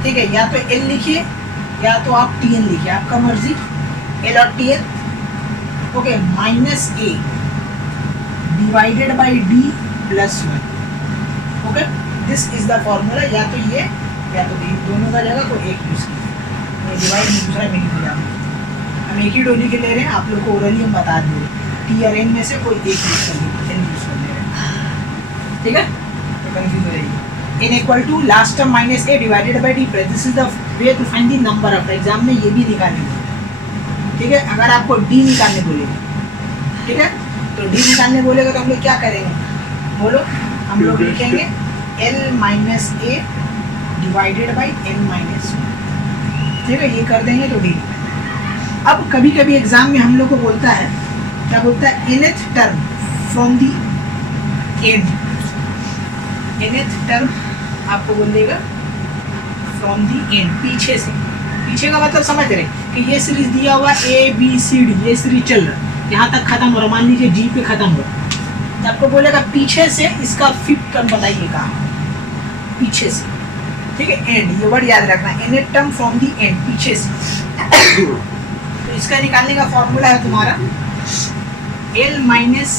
ठीक है, या तो L लिखिए या तो आप TN लिखिए, आपका मर्जी, L और TN। Okay, minus A divided by D plus 1। Okay, this is the formula. या तो ये या तो इन दोनों का जगह कोई एक यूज़ कीजिए, डिवाइड में दूसरा मिल गया। हम एक ही डोली के ले रहे हैं, आप लोग को ओरली हम बता देंगे टी और एन में से कोई एक यूज़ कर लीजिए, एन यूज़ कर ले रहे हैं, ठीक है, तो कन्फ्यूज हो जाएगी। N equal to last term minus A divided by D plus, this is the way to find the number of. Exam में ये भी निकालेंगे, ठीक है। अगर आपको डी निकालने बोलेंगे, ठीक है, तो डी निकालने बोलेगा तो हम लोग क्या करेंगे, बोलो। हम लोग लिखेंगे L minus A divided by n minus, ठीक है, ये कर देंगे तो डी। अब कभी कभी एग्जाम में हम लोग को बोलता है, क्या बोलता है, nth term from the and. nth term आपको बोलेगा फ्रॉम दी एंड, पीछे से। पीछे का मतलब समझ रहे कि ये सीरीज दिया हुआ ए बी सी डी, ये सीरीज चल रहा है, यहाँ तक खत्म हो रहा, मान लीजिए जी पे खत्म हो रहा, तो आपको बोलेगा पीछे से इसका फिफ्थ टर्म बताइए कहाँ, पीछे से, ठीक है, एंड, ये वर्ड याद रखना, nth term from the and, पीछे से। तो इसका निकालने का फॉर्मूला है तुम्हारा L माइनस,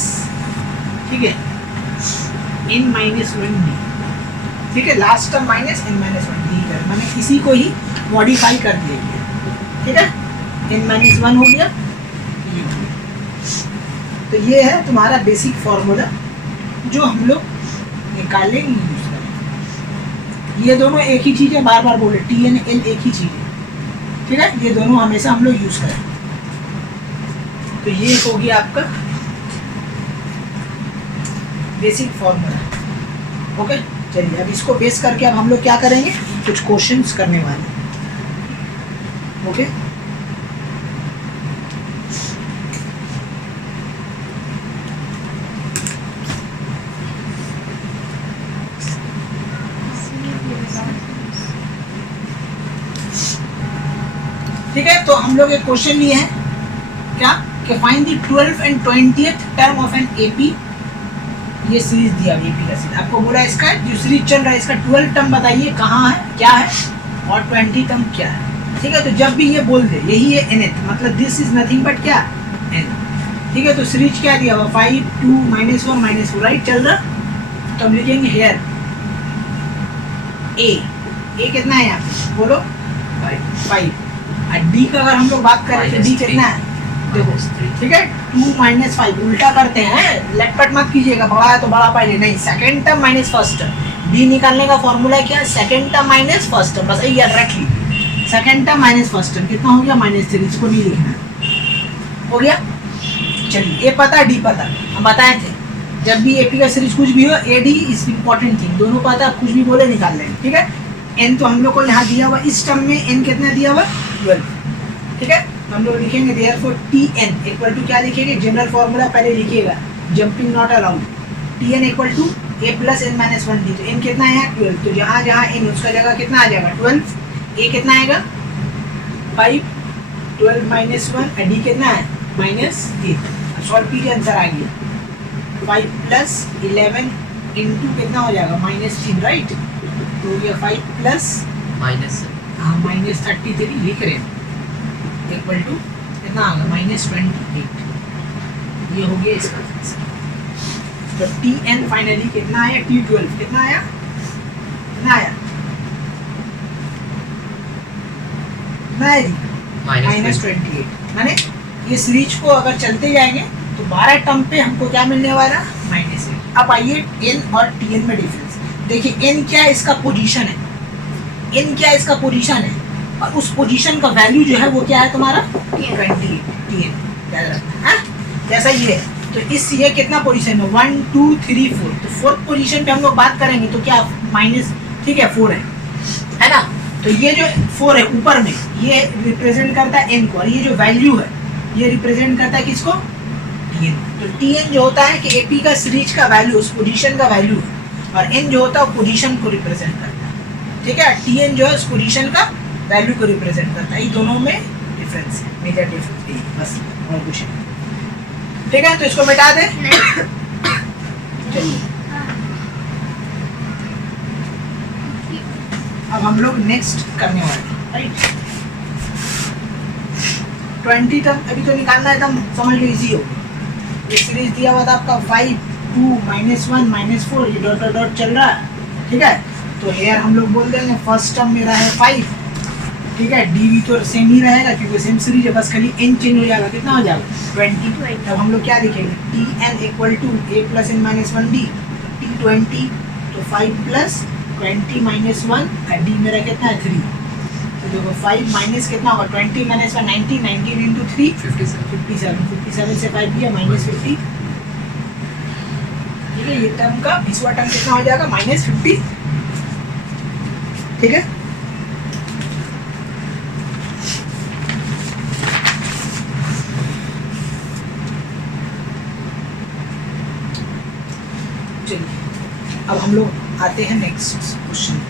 ठीक है, n माइनस 1d, ठीक है, last term minus n minus 1d, मैंने इसी को ही मॉडिफाई कर दिया, ठीक है, n माइनस 1 हो गया। तो ये है तुम्हारा बेसिक फॉर्मूला जो हम लोग निकालेंगे, यूज करेंगे। ये दोनों एक ही चीज़ है, बार बार बोले टी एन एल एक ही चीज़ है, ठीक है, ये दोनों हमेशा हम लोग यूज करें। तो ये हो गया आपका बेसिक फॉर्मूला। ओके, चलिए अब इसको बेस करके अब हम लोग क्या करेंगे, कुछ क्वेश्चंस करने वाले हैं। ओके, ठीक है, तो हम लोग एक क्वेश्चन लिए हैं, क्या कि find the 12th and 20th term of an AP. ये सीरीज दिया एपी का सीरीज, आपको बोला इसका जो सीरीज चल रहा है इसका 12 टर्म बताइए कहाँ है, क्या है, और 20 टर्म क्या है, ठीक है। तो जब भी ये बोल दे यही है nth, मतलब दिस इज नथिंग बट क्या, n, ठीक है। तो सीरीज क्या दिया हुआ 5 2 -1 -4, राइट, चल रहा। तो हम लिखेंगे हेयर ए कितना है यहाँ पे, बोलो 5। डी का अगर हम लोग बात करें तो डी कितना है, देखो, ठीक है, 2 - 5 उल्टा करते हैं, लटपट मत कीजिएगा, बड़ा है तो बड़ा पहले नहीं, second term minus first term. D निकालने का फॉर्मूला क्या है, second term minus first term, बस यही याद रख लीजिए, second term minus first term कितना हो गया -3, इसको नहीं लिखना, हो गया। चलिए, ए पता डी पता, हम बताए थे जब भी एपी का सीरीज कुछ भी हो A D is important thing, दोनों पता, कुछ भी बोले निकाल लेंगे, ठीक है। एन तो हम लोग को यहाँ दिया हुआ, इस टर्म में एन कितना दिया हुआ 12, ठीक है। हम लोग लिखेंगे therefore T n equal to क्या लिखेंगे, जनरल फॉर्मूला पहले लिखिएगा, jumping not around, T n equal to A plus n minus 1d। तो एन कितना है 12, तो जहाँ जहाँ एन उसका जगह कितना आ जाएगा 12, ए कितना आएगा 5, 12 -1, और डी कितना है -3। सॉल्व कीजिए, आंसर आ गया 5 + 11 इंटू कितना हो जाएगा -3, राइट। तो ये 5 प्लस -33 लिख रहे हैं इक्वल टू कितना आ गया -28, ये हो गया इसका आंसर। तो टी एन फाइनली कितना आया, T12 कितना आया, कितना आया, -28। माने ये सीरीज को अगर चलते जाएंगे तो 12 टर्म पे हमको क्या मिलने वाला, -1। अब आइए एन और टी एन में डिफरेंस देखिए, एन क्या है, इसका पोजीशन है, एन क्या है, इसका पोजीशन है, और उस पोजीशन का वैल्यू जो है वो क्या है तुम्हारा 20 टी एन, याद रखना है। जैसा ये है तो इस ये कितना पोजीशन है 1 2 3 4, तो फोर्थ पोजीशन पे हम लोग बात करेंगे तो क्या माइनस, ठीक है, 4 है ना। तो ये जो 4 है ऊपर में ये रिप्रेजेंट करता है एन को, और ये जो वैल्यू है ये रिप्रेजेंट करता है किसको, टी एन। तो टी एन जो होता है कि एपी का सीरीज का वैल्यू उस पोजीशन का वैल्यू है, और एन जो होता है पोजीशन को रिप्रेजेंट करता है, ठीक है। टी एन जो है उस पोजीशन का वैल्यू को रिप्रेजेंट करता है, ये दोनों में डिफरेंस है, मेजर डिफरेंस, बस और कुछ नहीं, ठीक है। तो इसको मिटा दें, चलिए अब हम लोग नेक्स्ट करने वाले हैं, राइट। 20 टर्म अभी तो निकालना एकदम समझ लो इजी हो। ये सीरीज दिया हुआ था आपका 5 2 -1 -4 ये डॉट डॉट डॉट चल रहा है, ठीक है। तो हेयर हम लोग बोल देंगे फर्स्ट टर्म मेरा है 5, ठीक है। डी वी तो सेम ही रहेगा क्योंकि सेम सीरीज है, बस खाली एन चेंज हो जाएगा, कितना हो जाएगा 20। तब हम लोग क्या लिखेंगे T n equal to A plus n minus 1 D, T 20 तो 5 प्लस 20 माइनस 1 डी मेरा कितना है 3। तो देखो 5 माइनस कितना होगा 20 माइनस 1 19, 19 इंटू 3 57 से 5 दिया -50, ठीक है। ये टर्म का 20वां टर्म कितना हो जाएगा -50, ठीक है। चलिए अब हम लोग आते हैं next question.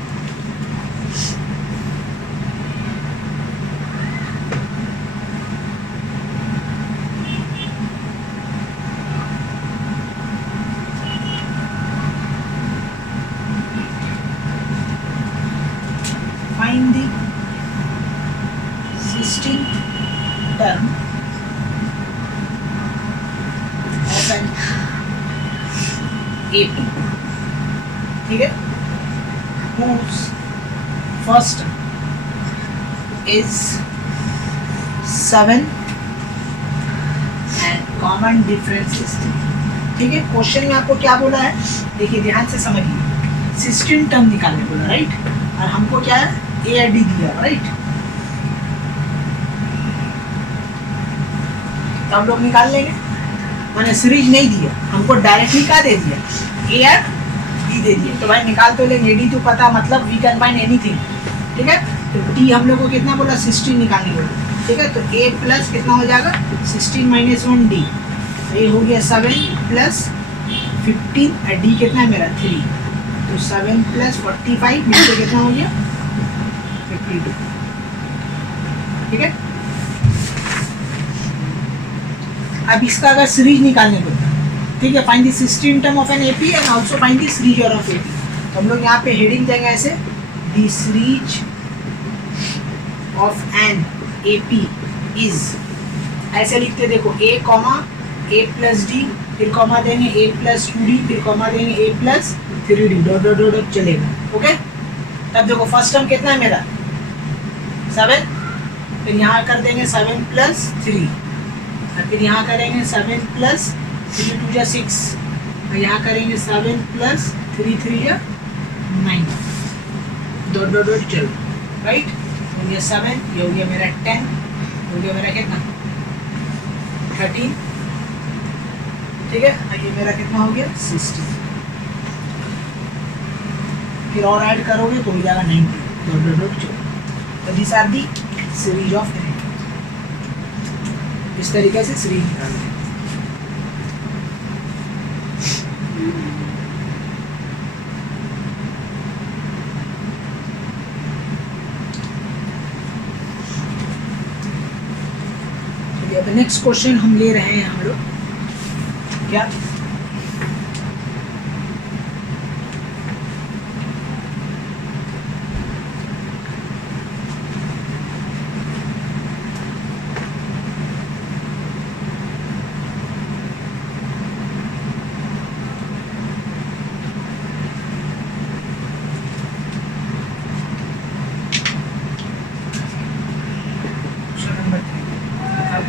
Find the 16th term of an AP, ठीक है, whose first is 7 and common difference is 3, ठीक है। क्वेश्चन में आपको क्या बोला है, देखिए ध्यान से समझिए, 16 टर्म निकालने बोला, राइट। और हमको क्या है ए और डी दिया, राइट। तो हम लोग निकाल लेंगे, मैंने सीरीज नहीं दिया, हमको डायरेक्टली क्या दे दिया ए और डी दे दिया, तो भाई निकाल तो लेंगे। डी तो पता मतलब वी कैन फाइंड एनीथिंग, ठीक है। तो टी हम लोग को कितना बोला 16 निकालने बोला, ठीक है। तो ए प्लस कितना हो जाएगा 16 माइनस 1 डी, ये हो गया 7 प्लस 15 और डी कितना है मेरा 3, तो 7 प्लस 45 मिलकर कितना हो गया 52, ठीक है। अब इसका अगर सीरीज निकालने को, ठीक है, find the 16 term of an AP and also find the series of AP. तो हम लोग यहाँ पे हेडिंग देंगे ऐसे, the series of an AP is, ऐसे लिखते देखो ए कॉमा ए प्लस डी, फिर कॉमा देंगे ए प्लस 2डी, फिर कॉमा देंगे ए प्लस 3डी, डॉट डॉट डॉट चलेगा, ओके। तब देखो फर्स्ट टर्म कितना है मेरा 7, फिर यहाँ कर देंगे 7 प्लस 3, और फिर यहाँ करेंगे 7 प्लस 3 2 जा 6, और यहाँ करेंगे 7 प्लस 3 3 जा 9, डॉट डॉट डॉट चलो, राइट। हो गया 7, ये हो गया मेरा 10, हो गया मेरा कितना 13, ठीक है। और ये मेरा कितना हो गया 60, फिर और ऐड करोगे तो हो जाएगा 90, डॉट डॉट डॉट चलो। तो this are the series of n, इस तरीके से सीरीज निकालते हैं। अब नेक्स्ट क्वेश्चन हम ले रहे हैं हम लोग क्या,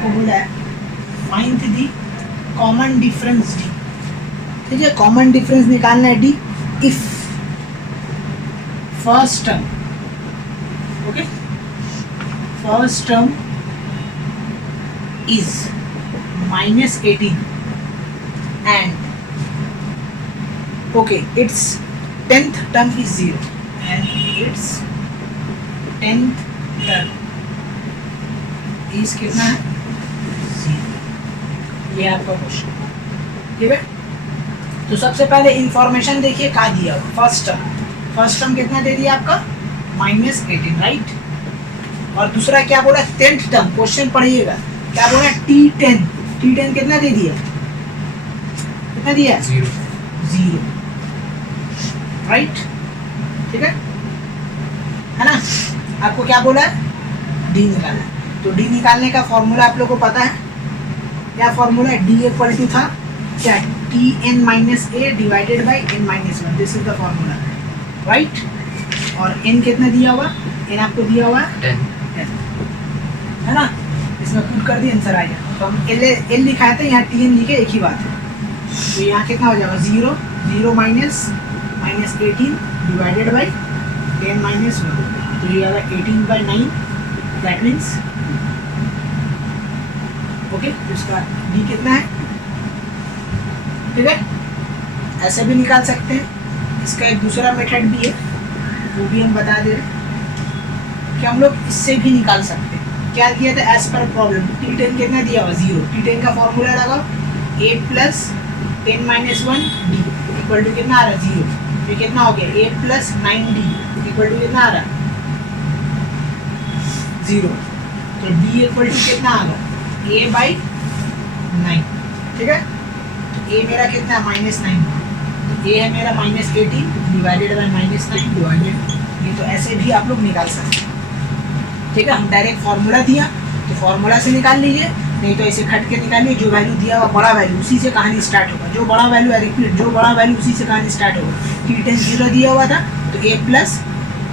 बोला है find the common difference D, ठीक है। कॉमन डिफरेंस निकालना है D if first term, okay, first term is -18 and okay it's 10th term is 0 and it's 10th term is कितना है, ये आपका क्वेश्चन, ठीक है। तो सबसे पहले इंफॉर्मेशन देखिए क्या दिया फर्स्ट टर्म कितना दे दिया आपका -18, राइट। और दूसरा क्या बोला 10th टर्म, क्वेश्चन पढ़िएगा क्या बोला T10 कितना दे दिया, कितना दिया 0, राइट, ठीक है ना। आपको क्या बोला डी निकालना, तो डी निकालने का फॉर्मूला आप लोगों को पता है, क्या फॉर्मूला है, डी इक्वल टू था क्या T n minus A divided by n minus one, this is the formula, right. और एन कितना दिया हुआ, एन आपको दिया हुआ 10 है ना, इसमें पुट कर दिए आंसर आ गया। तो हम एल लिखाए थे, यहाँ टी एन लिखे, एक ही बात है। तो यहाँ कितना हो जाएगा 0 0 माइनस 18 डिवाइडेड बाई 10 माइनस 1, तो ये आएगा 18/9, दैट मीन्स ओके। तो इसका डी कितना है, ठीक है। ऐसे भी निकाल सकते हैं, इसका एक दूसरा मेथड भी है, वो भी हम बता दे रहे हैं कि हम लोग इससे भी निकाल सकते हैं। क्या किया था, एज पर प्रॉब्लम T10 कितना दिया हुआ 0, T10 का फॉर्मूला लगाओ a plus 10 minus 1 D equal to कितना आ रहा है 0, ये कितना हो गया a plus 9d equal to कितना आ रहा है 0, तो d इक्वल टू कितना आ रहा a बाई 9, ठीक है। तो a मेरा कितना है -9, तो a है मेरा -18 डिवाइडेड बाई -9 डिवाइडेड, ये तो ऐसे भी आप लोग निकाल सकते हैं, ठीक है। हम डायरेक्ट फार्मूला दिया तो फार्मूला से निकाल लीजिए, नहीं तो ऐसे खट के निकालिए, जो वैल्यू दिया हुआ बड़ा वैल्यू उसी से कहानी स्टार्ट होगा, जो बड़ा वैल्यू है रिपीट, जो बड़ा वैल्यू उसी से कहानी स्टार्ट होगा। T10 0 दिया हुआ था तो a प्लस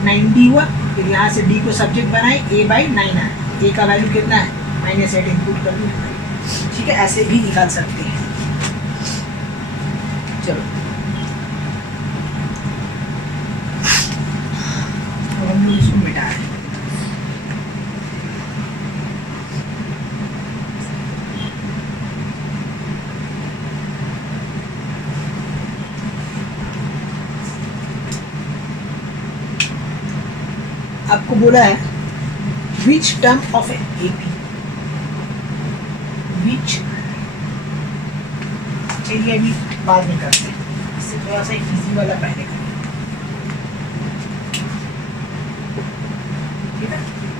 9d हुआ, फिर यहाँ से d को सब्जेक्ट बनाए, a बाई 9 आया, a का वैल्यू कितना है -8 इनपुट कर दिया, ठीक है। ऐसे भी निकाल सकते हैं। चलो तो हम लोग इसको मिटा रहे हैं। आपको बोला है विच टर्म ऑफ एपी, विच, चलिए अभी बाद में करते हैं, इससे थोड़ा सा इजी वाला पहले करें, ठीक है।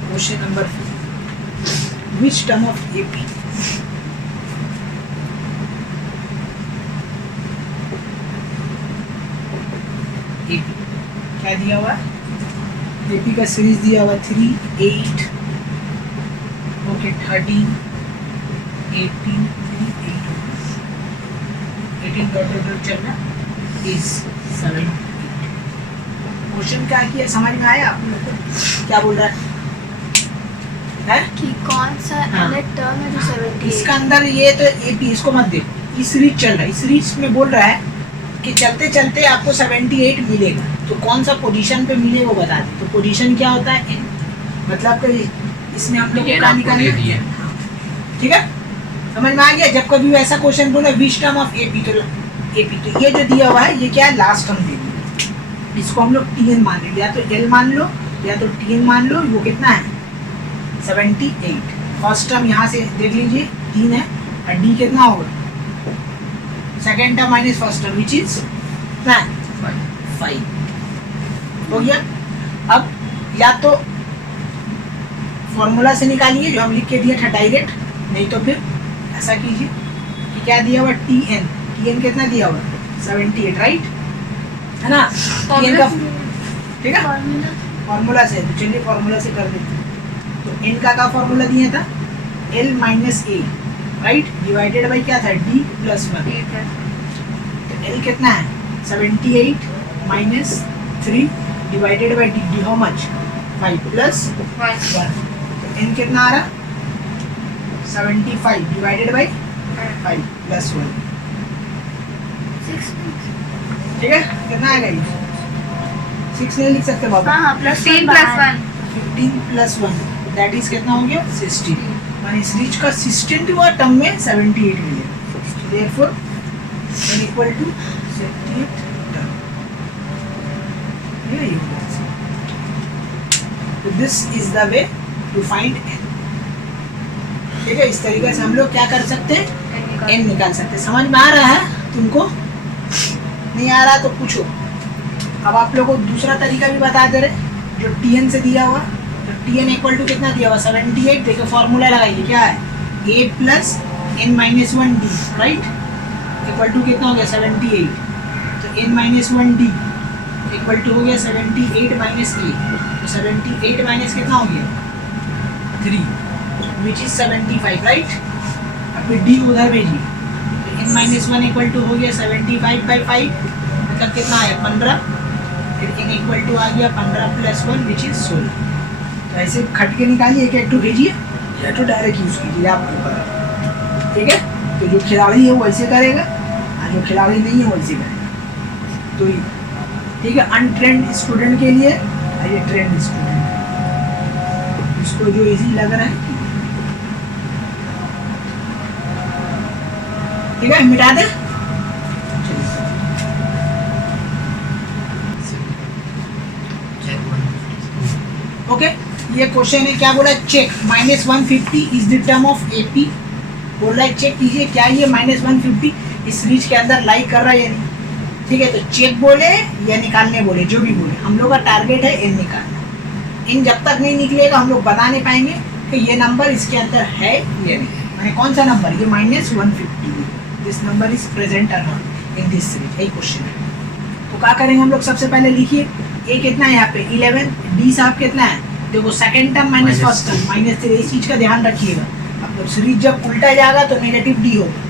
Question number 4, which term of AP, AP क्या दिया हुआ है, एपी का सीरीज दिया हुआ 3 8 ओके 13 18 3 8 18 डॉट डॉट चलना इज 7 क्वेश्चन क्या किया, समझ में आया आप लोग को क्या बोल रहा है? कि कौन सा हाँ। अलग टर्म है जो 78? इसका अंदर ये तो एपी, इसको मत देखो, इस सीरीज चल रहा है, इस सीरीज में बोल रहा है कि चलते चलते आपको 78 मिलेगा, तो कौन सा पोजीशन पे मिलेगा वो बता दे। तो पोजीशन क्या होता है n, मतलब कि इसमें हम लोग को क्या निकालना है, ठीक है, समझ में आ गया। जब कभी ऐसा क्वेश्चन बोला विच टर्म ऑफ एपी, तो एपी, तो ये जो दिया हुआ है ये क्या है, लास्ट टर्म दे दिया, इसको हम लोग टीएन मान लेंगे, या तो एल मान लो या तो टीएन मान लो, वो कितना है 78। फर्स्ट टर्म यहाँ से देख लीजिए 3 है, और डी कितना होगा, second term minus first term which is 5 हो गया। अब या तो फॉर्मूला से निकालिए जो हम लिख के दिया था डायरेक्ट, नहीं तो फिर ऐसा कीजिए कि क्या दिया हुआ टीएन, टीएन कितना दिया हुआ 78, राइट है ना, टीएन का, ठीक है, फॉर्मूला से, तो चलिए फॉर्मूला से कर देते हैं। तो एन का फॉर्मूला दिया था L minus A, right, divided by क्या था डी प्लस 1, तो एल कितना है 78 minus 3 divided by D, D how much 5 plus 1, तो एन कितना आ रहा 75 डिवाइडेड बाई 5 प्लस 1, 6, ठीक है, कितना आएगा ये 6 नहीं लिख सकते बाबा, हाँ प्लस 15 प्लस 1 दैट इज कितना हो गया 16, माने इस रीच का 16 हुआ टर्म में 78 मिलेगा, therefore n equal to 78 term, ये होगा। तो this is the way to find n, ठीक है। इस तरीके से हम लोग क्या कर सकते हैं, n निकाल सकते हैं। समझ में आ रहा है तुमको, नहीं आ रहा तो पूछो। अब आप लोगों को दूसरा तरीका भी बता दे रहे जो tn से दिया हुआ, तो tn इक्वल टू कितना दिया हुआ 78, देखो फॉर्मूला लगाइए क्या है a plus n minus 1d, right, equal to कितना हो गया 78, तो n minus 1d equal to हो गया 78 माइनस a, तो 78 माइनस कितना हो गया 3 विच इज 75, राइट। अब फिर d उधर भेजिए, तो n minus one equal to हो गया 75/5, मतलब कितना आया 15, फिर n इक्वल टू आ गया 15 + 1 विच इज 16। तो ऐसे खट के निकालिए, एक टू भेजिए या तो डायरेक्ट यूज कीजिए, आपको ऊपर। ठीक है, तो जो खिलाड़ी है वो ऐसे करेगा और जो खिलाड़ी नहीं है वो ऐसे करेगा। तो ठीक है, अनट्रेंड स्टूडेंट के लिए और ये ट्रेंड स्टूडेंट, इसको जो इजी लग रहा है। ठीक है, मिटा दे। ओके, ये क्वेश्चन है, क्या बोला, check -150 is the term of AP. बोल रहा है चेक कीजिए क्या ये -150 इस रीच के अंदर लाई कर रहा है या नहीं। ठीक है, तो चेक बोले या निकालने बोले, जो भी बोले, हम लोग का टारगेट है एन निकालना। इन जब तक नहीं निकलेगा हम लोग बता नहीं पाएंगे कि ये नंबर इसके अंदर है या नहीं। मैंने कौन सा नंबर, ये -150, दिस नंबर इज प्रेजेंट और नॉट इन दिस सीरीज, यही क्वेश्चन है। तो क्या करेंगे हम लोग, सबसे पहले लिखिए ए कितना है यहाँ पे 11, डी साहब कितना है, देखो second term minus first term -3, इस चीज का ध्यान रखिएगा। मतलब सीरीज जब उल्टा जाएगा तो नेगेटिव डी होगा,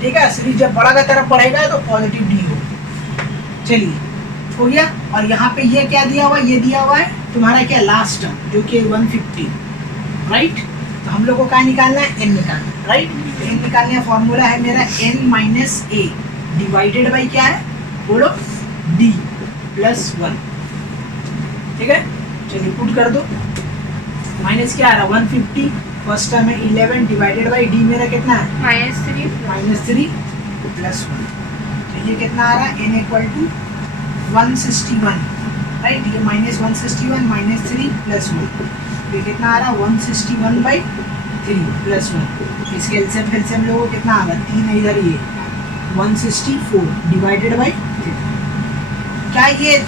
ठीक है, सीरीज जब बड़ा की तरफ बढ़ेगा तो पॉजिटिव डी होगा। चलिए, हो गया। और यहाँ पे ये क्या दिया हुआ है, ये दिया हुआ है तुम्हारा क्या लास्ट टर्म, जो कि 150, राइट। तो हम लोग को क्या निकालना है, एन निकालना है, राइट। तो एन निकालने का फॉर्मूला है मेरा n - a डिवाइडेड बाई क्या है, बोलो, d + 1। ठीक है, चलिए पुट कर दो। माइनस क्या आ रहा है 150, फर्स्ट टर्म है 11 डिवाइडेड बाई डी मेरा कितना है -3 -3 + 1। तो ये कितना आ रहा है, n = 161, राइट। ये -161 -3 + 1, ये कितना आ रहा है 161/3 + 1। इसके एलसीएम फिर से हम लोगों को कितना आ रहा है, 3 इधर, ये 164 डिवाइडेड बाई 3। क्या ये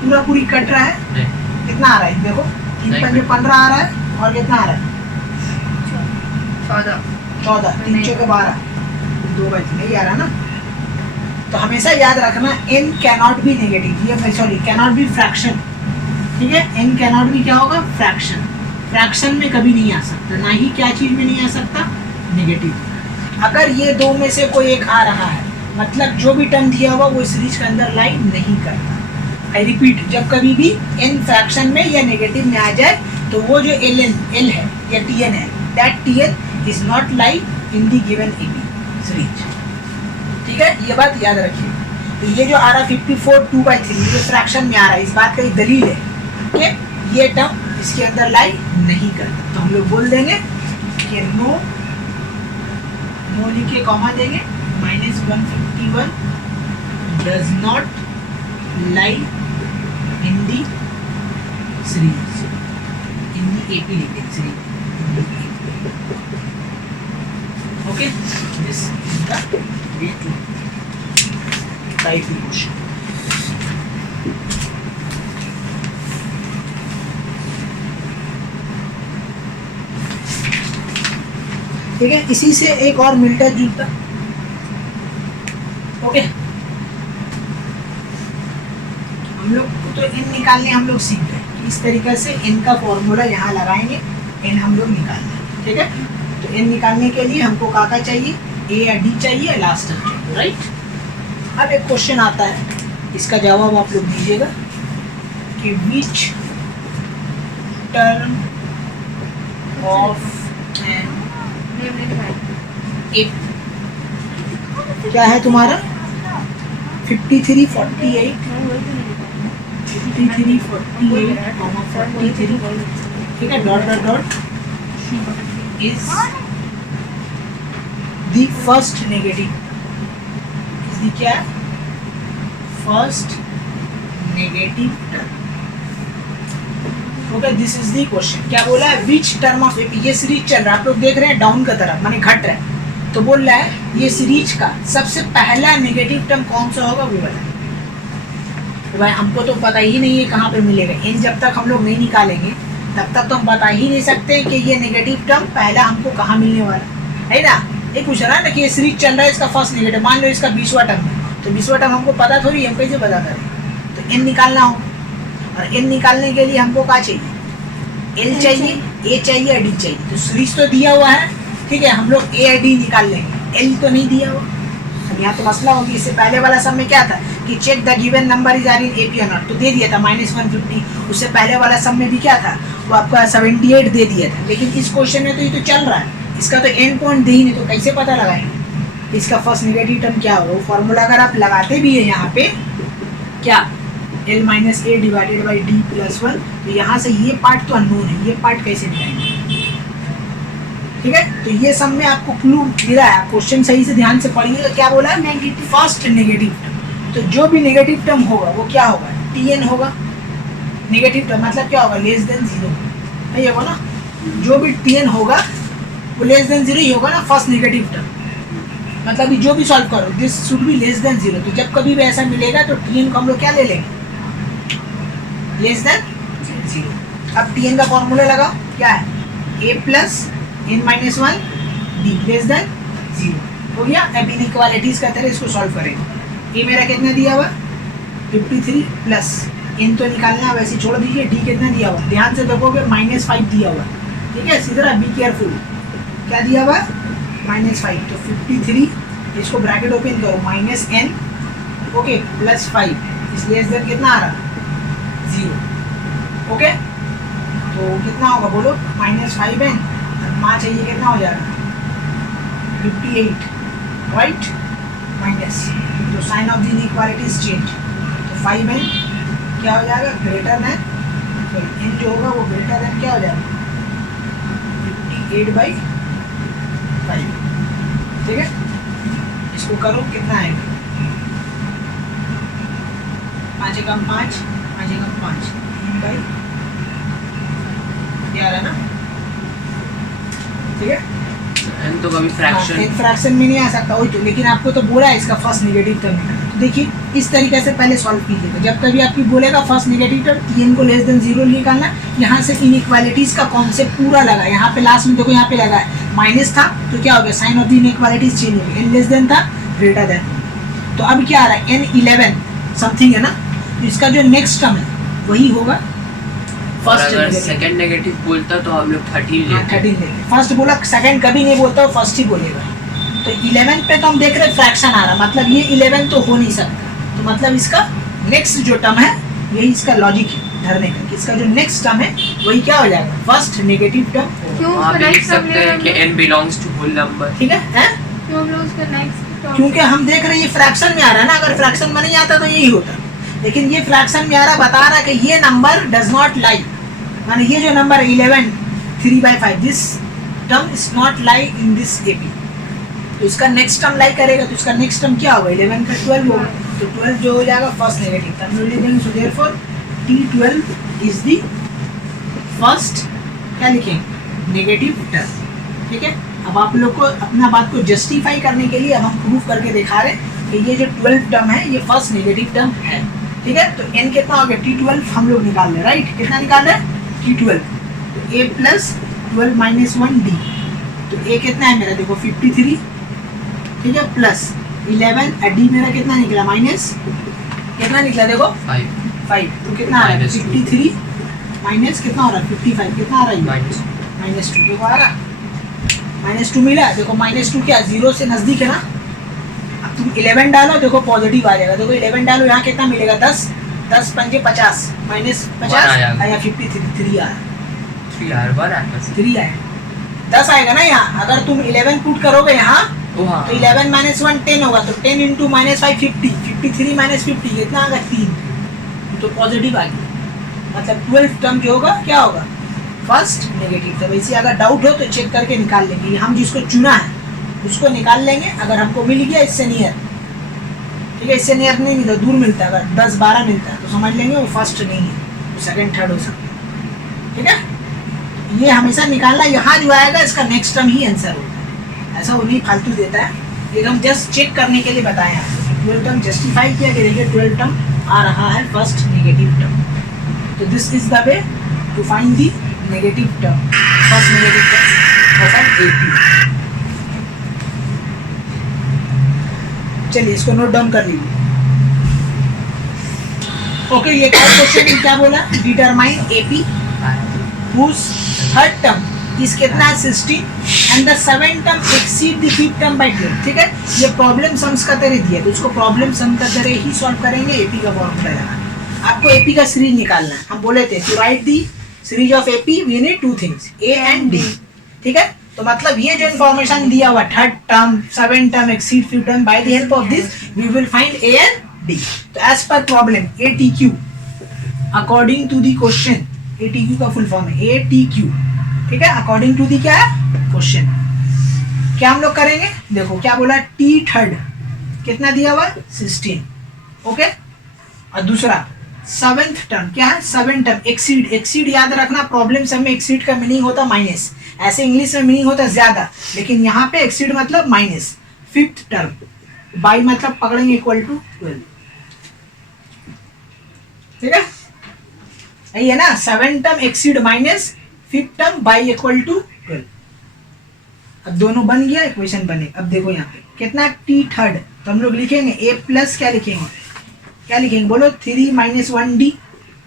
पूरा पूरी कट रहा है, नहीं। कितना आ रहा है देखो, 3 पंजे 15 आ रहा है, और कितना आ रहा है 14, 3 चौके 12, 2/3 नहीं आ रहा ना। तो हमेशा याद रखना n कैनॉट बी नेगेटिव, ये सॉरी कैनॉट बी फ्रैक्शन। ठीक है, n कैनॉट बी क्या होगा, फ्रैक्शन। फ्रैक्शन में कभी नहीं आ सकता, ना ही क्या चीज में नहीं आ सकता, नेगेटिव। अगर ये दो में से कोई एक आ रहा है, मतलब जो भी टर्म दिया हुआ वो इस सीरीज के अंदर लाई नहीं करता। आई रिपीट, जब कभी भी n फ्रैक्शन में या नेगेटिव में आ जाए तो वो जो l है या tn है, that tn is not lie in the given AB series. ठीक है, ये बात याद रखिए। तो ये जो आ रहा 54 2/3 ये फ्रैक्शन में आ रहा है, इस बात का एक दलील है कि ये टर्म इसके अंदर लाई नहीं करता। तो हम लोग बोल देंगे कि नो लिख के कॉमा देंगे, -151 does not lie in the series, in the AP लिखेंगे series. Okay, this is the way to write the question. ठीक है, इसी से एक और मिलता जुलता। ओके, हम लोग को तो n निकालने हम लोग सीख गए, इस तरीके से n का फॉर्मूला यहाँ लगाएंगे, n हम लोग निकालना। ठीक है, तो n निकालने के लिए हमको क्या चाहिए, a या d चाहिए, लास्ट टर्म चाहिए, राइट। अब एक क्वेश्चन आता है, इसका जवाब आप लोग दीजिएगा कि विच टर्म ऑफ एन एक क्या है तुम्हारा 53 48 53 48 43, ठीक है, dot dot dot is the first negative, is the क्या, first negative term. Okay, this is the question. क्या बोला है, विच टर्म ऑफ एपी, ये सीरीज चल रहा है, आप लोग देख रहे हैं डाउन की तरफ, माने घट रहा है। तो बोल रहा है ये सीरीज का सबसे पहला नेगेटिव टर्म कौन सा होगा वो बताएं। तो भाई हमको तो पता ही नहीं है कहाँ पे मिलेगा, इन जब तक हम लोग नहीं निकालेंगे तब तक तो हम बता ही नहीं सकते कि ये नेगेटिव टर्म पहला हमको कहाँ मिलने वाला है ना। ये पूछ रहा है ना कि ये सीरीज चल रहा है, इसका फर्स्ट नेगेटिव, मान लो इसका 20वां टर्म है, तो 20वां टर्म हमको पता थोड़ी, हम कैसे पता करें। तो n निकालना हो, और n निकालने के लिए हमको क्या चाहिए, L चाहिए, A चाहिए, D चाहिए। तो सीरीज तो दिया हुआ है, ठीक है, हम लोग A या D निकाल लेंगे, L तो नहीं दिया हुआ, तो यहाँ तो मसला होगी। इससे पहले वाला सब में क्या था कि check the given number is are in AP और नॉट, तो दे दिया था -150। उससे पहले वाला सब में भी क्या था, वो आपका 78 दे दिया था। लेकिन इस क्वेश्चन में तो ये तो चल रहा है, इसका तो एंड पॉइंट दे ही नहीं, तो कैसे पता लगाएंगे इसका फर्स्ट नेगेटिव टर्म क्या होगा। वो फॉर्मूला अगर आप लगाते भी है यहाँ पे क्या L - A divided by D + 1, तो यहाँ से ये पार्ट तो अननोन है, ये पार्ट कैसे निकालेंगे। ठीक है, तो ये सब में आपको क्लू मिला है। क्वेश्चन सही से ध्यान से पढ़िएगा, क्या बोला है नेगेटिव फर्स्ट नेगेटिव टर्म। तो जो भी नेगेटिव टर्म होगा वो क्या होगा, Tn होगा। नेगेटिव टर्म मतलब क्या होगा, लेस देन 0 है, ये होगा ना। जो भी Tn होगा वो लेस देन 0 ही होगा ना, फर्स्ट नेगेटिव टर्म। मतलब कि जो भी सॉल्व करो this should be less than 0। तो जब कभी भी ऐसा मिलेगा तो Tn को हम लोग क्या ले लेंगे, लेस देन 0। अब Tn का फॉर्मूला लगा क्या है, A + n - 1 D less than 0 हो गया। अब इनइक्वालिटीज का तरह इसको सॉल्व करेंगे। A मेरा कितना दिया हुआ 53 प्लस n तो निकालना है, वैसे छोड़ दीजिए। D कितना दिया हुआ, ध्यान से देखोगे -5 दिया हुआ, ठीक है। सीधा बी केयरफुल, क्या दिया हुआ -5, तो 53 इसको ब्रैकेट ओपन करो -n ओके प्लस 5 इस लेस देन कितना आ रहा 0 ओके। तो कितना होगा बोलो -5n, 5 है ये कितना हो जाएगा 58 राइट माइनस, तो sign of the inequality is change. तो 5n क्या हो जाएगा ग्रेटर देन, तो n जो होगा वो ग्रेटर देन क्या हो जाएगा 58/5, ठीक है। इसको करो कितना आएगा 5 एकम 5, 5 एकम 5 3/, क्या आ रहा है ना, ठीक है। n तो कभी फ्रैक्शन एक फ्रैक्शन में नहीं आ सकता वही तो, लेकिन आपको तो बोला है इसका फर्स्ट नेगेटिव टर्म निकालना। तो देखिए इस तरीके से पहले सॉल्व कीजिएगा। जब कभी आपकी बोलेगा फर्स्ट नेगेटिव टर्म Tn को लेस देन 0 निकालना, यहाँ से इनइक्वालिटीज का कॉन्सेप्ट पूरा लगा। यहाँ पे लास्ट में देखो यहाँ पे लगा है माइनस था तो क्या हो गया sign of the inequalities change हो गया, n लेस देन था ग्रेटर देन। तो अब क्या आ रहा है n11 समथिंग है ना, तो इसका जो नेक्स्ट टर्म है वही होगा फर्स्ट। अगर सेकंड नेगेटिव बोलता तो हम लोग 13 लेते। 13 लेंगे। फर्स्ट बोला सेकंड कभी नहीं बोलता, फर्स्ट ही बोलेगा। तो 11 पे तो हम देख रहे फ्रैक्शन आ रहा, मतलब ये 11 तो हो नहीं सकता। तो मतलब इसका नेक्स्ट जो टर्म है यही इसका लॉजिक है धरने का, कि इसका जो नेक्स्ट टर्म है वही क्या हो जाएगा फर्स्ट नेगेटिव टर्म। क्यों आप उसका लिख नेक्स्ट टर्म सकते हैं कि n belongs to whole number, ठीक है, हैं? क्यों हम लोग उसका नेक्स्ट टर्म, क्योंकि हम देख रहे हैं ये फ्रैक्शन में आ रहा है ना। अगर फ्रैक्शन में नहीं आता तो यही होता, लेकिन ये फ्रैक्शन में आ रहा, बता रहा कि ये नंबर डज नॉट लाई, माने ये जो number 11 3/5 this term is not lie in this AP. तो इसका नेक्स्ट टर्म लाई करेगा, तो इसका नेक्स्ट टर्म क्या होगा 11 का 12 होगा, तो 12 जो हो जाएगा first negative term. So therefore T12 is the first क्या लिखेंगे नेगेटिव टर्म, ठीक है। अब आप लोग को अपना बात को जस्टिफाई करने के लिए अब हम प्रूफ करके दिखा रहे हैं कि ये जो 12 टर्म है ये फर्स्ट नेगेटिव टर्म है, ठीक है। तो n कितना हो गया T12 हम लोग निकाल रहे हैं, राइट। कितना निकाल रहे हैं T12, तो A + 12 - 1 D, तो A कितना है मेरा देखो 53, ठीक है, प्लस 11 D मेरा कितना निकला माइनस कितना निकला देखो 5, तो कितना आ रहा है 53 माइनस कितना हो रहा है 55, कितना आ रहा है -2 देखो आ रहा -2 मिला। देखो -2 क्या 0 से नजदीक है ना। अब तुम 11 डालो देखो पॉजिटिव आ जाएगा। देखो 11 डालो यहाँ कितना मिलेगा 10, 10 × 5 = 50 -50 आया 53 आ रहा 3 आया 10 आएगा ना यहाँ। अगर तुम 11 पुट करोगे यहाँ तो 11 - 1 10 होगा, तो 10 × -5 50, 53 - 50 कितना आएगा 3, तो पॉजिटिव आ गया। मतलब 12 टर्म जो होगा क्या होगा फर्स्ट नेगेटिव। तो वैसे अगर डाउट हो तो चेक करके निकाल लेंगे, हम जिसको चुना है उसको निकाल लेंगे। अगर हमको मिल गया इससे नियर, ठीक है, इससे नियर नहीं मिलता दूर मिलता है, अगर 10-12 मिलता है तो समझ लेंगे वो फर्स्ट नहीं है, वो सेकंड थर्ड हो सकता है, ठीक है। ये हमेशा निकालना, यहाँ जो आएगा इसका नेक्स्ट टर्म ही आंसर होगा, ऐसा वो नहीं फालतू देता है। लेकिन हम जस्ट चेक करने के लिए बताएं आपको 12 टर्म जस्टिफाई किया कि देखिए 12 टर्म आ रहा है फर्स्ट नेगेटिव टर्म। तो this is the way to find the negative term, first negative term of an AP. चलिए इसको नोट डाउन कर लीजिए। ओके, ये क्वेश्चन क्या बोला, determine AP whose third term इस कितना है 16 and the 7 term exceed the 5th term bye 12, ठीक है। ये प्रॉब्लम सम्स का तरह दिया, तो इसको प्रॉब्लम सम का तरह ही सॉल्व करेंगे। एपी का फॉर्मूला लगाना, आपको एपी का सीरीज निकालना है। हम बोले थे to write the series of AP we need two things, A and D, ठीक है। तो मतलब ये जो इन्फॉर्मेशन दिया हुआ 3rd term 7 term exceed 5th term, by the help of this we will find A and D. तो as per problem ATQ according to the question, ATQ का फुल फॉर्म है ATQ, ठीक है, अकॉर्डिंग टू दी क्या है question. क्या हम लोग करेंगे, देखो क्या बोला, T3rd कितना दिया हुआ 16, ओके। और दूसरा 7th टर्म क्या है 7 टर्म एक्सीड, एक्सीड याद रखना प्रॉब्लम सब में एक्सीड का मीनिंग होता माइनस, ऐसे इंग्लिश में मीनिंग होता ज्यादा, लेकिन यहाँ पे एक्सीड मतलब माइनस। 5th टर्म बाई मतलब पकड़ेंगे इक्वल टू 12, ठीक है, यही है ना। 7 term exceed minus 5th term by equal to 12। अब दोनों बन गया, इक्वेशन बने। अब देखो यहाँ पे कितना T3rd, तो हम लोग लिखेंगे A प्लस क्या लिखेंगे, क्या लिखेंगे बोलो, 3 - 1D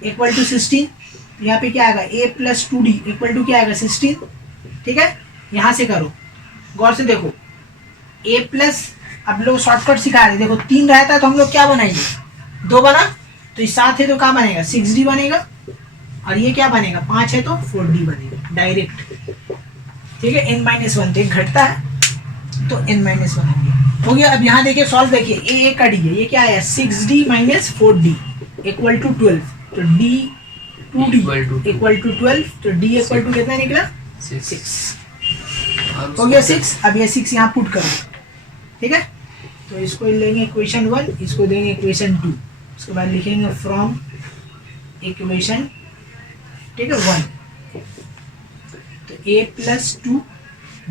इक्वल टू 16। यहाँ पे क्या आएगा A plus 2D equal to क्या आएगा 16, ठीक है। यहाँ से करो, गौर से देखो, A प्लस, अब लोग शॉर्टकट सिखा रहे, देखो 3 रहता है तो हम लोग क्या बनाएंगे 2 बना, तो इस 7 है तो क्या बनेगा 6D बनेगा, और ये क्या बनेगा 5 है तो 4D बनेगा डायरेक्ट, ठीक है। n-1 तो एक घटता है तो n-1 हो गया। अब यहाँ देखिए सॉल्व, देखिए ए का डी है, ये क्या आया 6D - 4D इक्वल टू 12, तो D 2D इक्वल टू 12, तो D इक्वल टू कितना निकला 6, हो गया 6। अब ये 6 यहाँ पुट करो, ठीक है। तो इसको लेंगे इक्वेशन 1, इसको देंगे इक्वेशन 2, उसके बाद लिखेंगे फ्रॉम इक्वेशन, ठीक है 1, तो A प्लस 2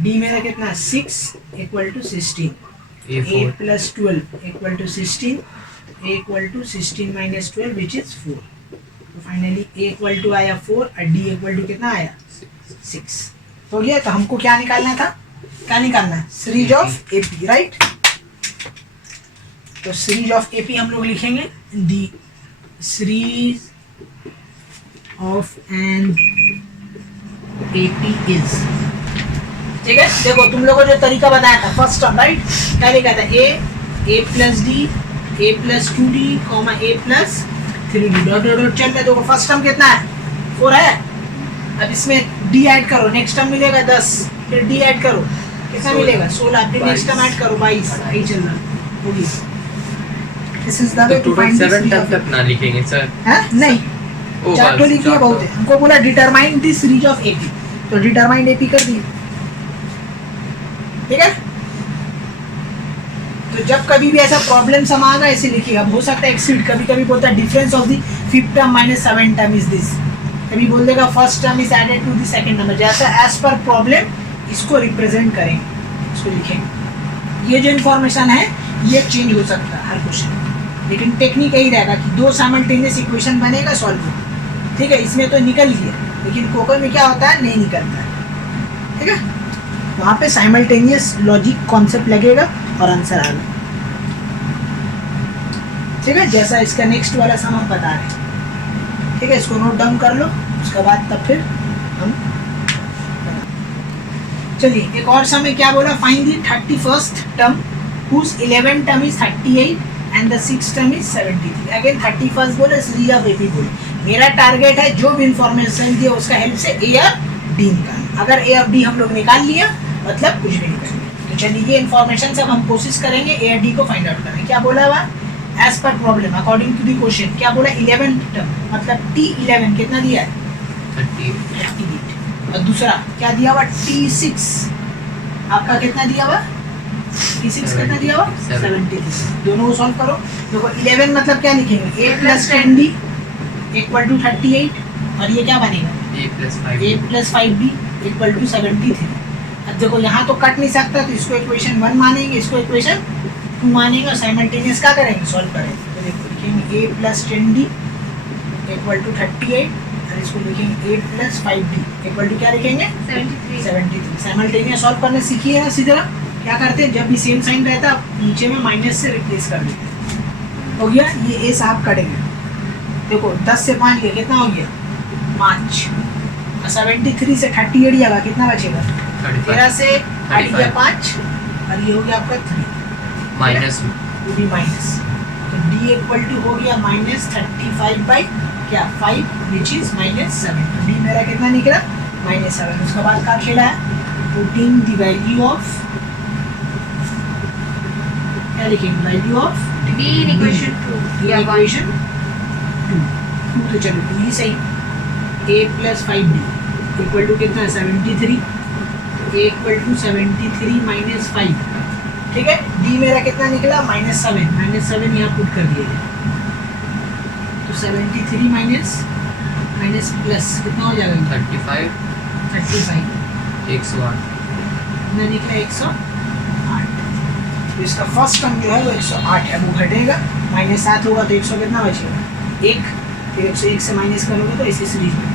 D मेरा कितना 6 equal to 16, A plus 12 equal to 16, A equal to 16 - 12 which is 4, तो फाइनली A इक्वल टू आया 4 और D इक्वल टू कितना आया 6, हो गया। तो हमको क्या निकालना था, क्या निकालना है सीरीज ऑफ AP, राइट। तो सीरीज ऑफ AP हम लोग लिखेंगे the series of an AP is, ठीक है। देखो तुम लोगों को जो तरीका बताया था फर्स्ट टर्म, राइट, क्या लिखा था A plus D A plus 2D A plus 3D dot dot dot चल रहा है। देखो फर्स्ट टर्म कितना है 4 है, अब इसमें D ऐड करो, नेक्स्ट टर्म मिलेगा 10, फिर D ऐड करो कितना मिलेगा 16, फिर नेक्स्ट टर्म ऐड करो 22, यही चल रहा होगी। This is the way to find 7 term तक ना लिखेंगे सर, हैं नहीं, 4 तो लिखिए बहुत है। हमको बोला determine the series of AP, तो डिटरमाइन AP कर दिए, ठीक है। तो जब कभी भी ऐसा प्रॉब्लम सम आएगा ऐसे लिखिएगा, हो सकता है एक्सीड, कभी कभी बोलता है difference of the 5th term - 7 term is this, कभी बोल देगा first term is added to the second number, जैसा एज पर प्रॉब्लम इसको रिप्रेजेंट करेंगे, इसको लिखेंगे। ये जो इन्फॉर्मेशन है ये चेंज हो सकता है हर क्वेश्चन, लेकिन टेक्निक यही रहेगा कि 2 साइमल्टेनियस इक्वेशन बनेगा सॉल्व हो, ठीक है। इसमें तो निकल गया, लेकिन कोकर में क्या होता है नहीं निकलता है, ठीक है। वहाँ पे साइमल्टेनियस लॉजिक कॉन्सेप्ट लगेगा और आंसर आएगा, ठीक है। जैसा इसका नेक्स्ट वाला सम हम बता रहे हैं, ठीक है, इसको नोट डाउन कर लो, उसके बाद तब फिर हम चलिए एक और सम में क्या बोला, find the 31st term whose 11th term is 38 and the 6th term is 73। Again 31st बोले सीरीज ऑफ AP बोले, मेरा टारगेट है जो भी इंफॉर्मेशन दिया उसका हेल्प से A और D निकालना, अगर A और D हम लोग निकाल लिया मतलब कुछ भी निकालेंगे। तो चलिए ये इन्फॉर्मेशन से अब हम कोशिश करेंगे A और D को फाइंड आउट करने। क्या बोला हुआ as per problem according to the question, क्या बोला 11th टर्म मतलब T11 कितना दिया है 38, और दूसरा क्या दिया हुआ T6 आपका कितना दिया हुआ T6 कितना दिया हुआ 73, दोनों को सॉल्व करो। देखो 11 मतलब क्या लिखेंगे A plus 10D equal to 38, और ये क्या बनेगा A plus 5D equal to 73। अब देखो यहाँ तो कट नहीं सकता, तो इसको इक्वेशन 1 मानेंगे, इसको इक्वेशन 2 मानेंगे, और साइमल्टेनियस क्या करेंगे सॉल्व करेंगे। तो देखो लिखेंगे A plus 10D equal to 38, और इसको लिखेंगे 8 प्लस 5D इक्वल टू क्या लिखेंगे 73। साइमल्टेनियस सॉल्व करने सीखिए ना, सीधे क्या करते हैं जब भी सेम साइन रहता है नीचे में माइनस से रिप्लेस कर देते हैं। हो गया ये A साहब कटेंगे, देखो 10 से 5 गया कितना हो गया 5, और 73 से 38 जाएगा, कितना बचेगा? 13 से 8 गया 5 और ये हो गया आपका 3 माइनस टू डी माइनस, तो डी इक्वल टू हो गया -35 बाई क्या 5 विच इज -7। तो डी मेरा कितना निकला? -7। उसके बाद क्या खेला है? पुटिंग द वैल्यू ऑफ, क्या लिखेंगे? Value of D in equation 2 या 1 इक्वेशन 2 तो चलो 2 ही सही। a plus 5d equal to कितना है? 73। तो a इक्वल टू 73 माइनस 5, ठीक है। d मेरा कितना निकला? -7 यहाँ पुट कर दिया जाए, तो 73 माइनस प्लस कितना हो जाएगा? 35 108 कितना निकला? 108। तो इसका फर्स्ट टर्म जो है वो 108 है, वो घटेगा, -7 होगा तो 100 कितना बचेगा? 1। फिर 101 से माइनस करोगे तो इसी सीरीज में,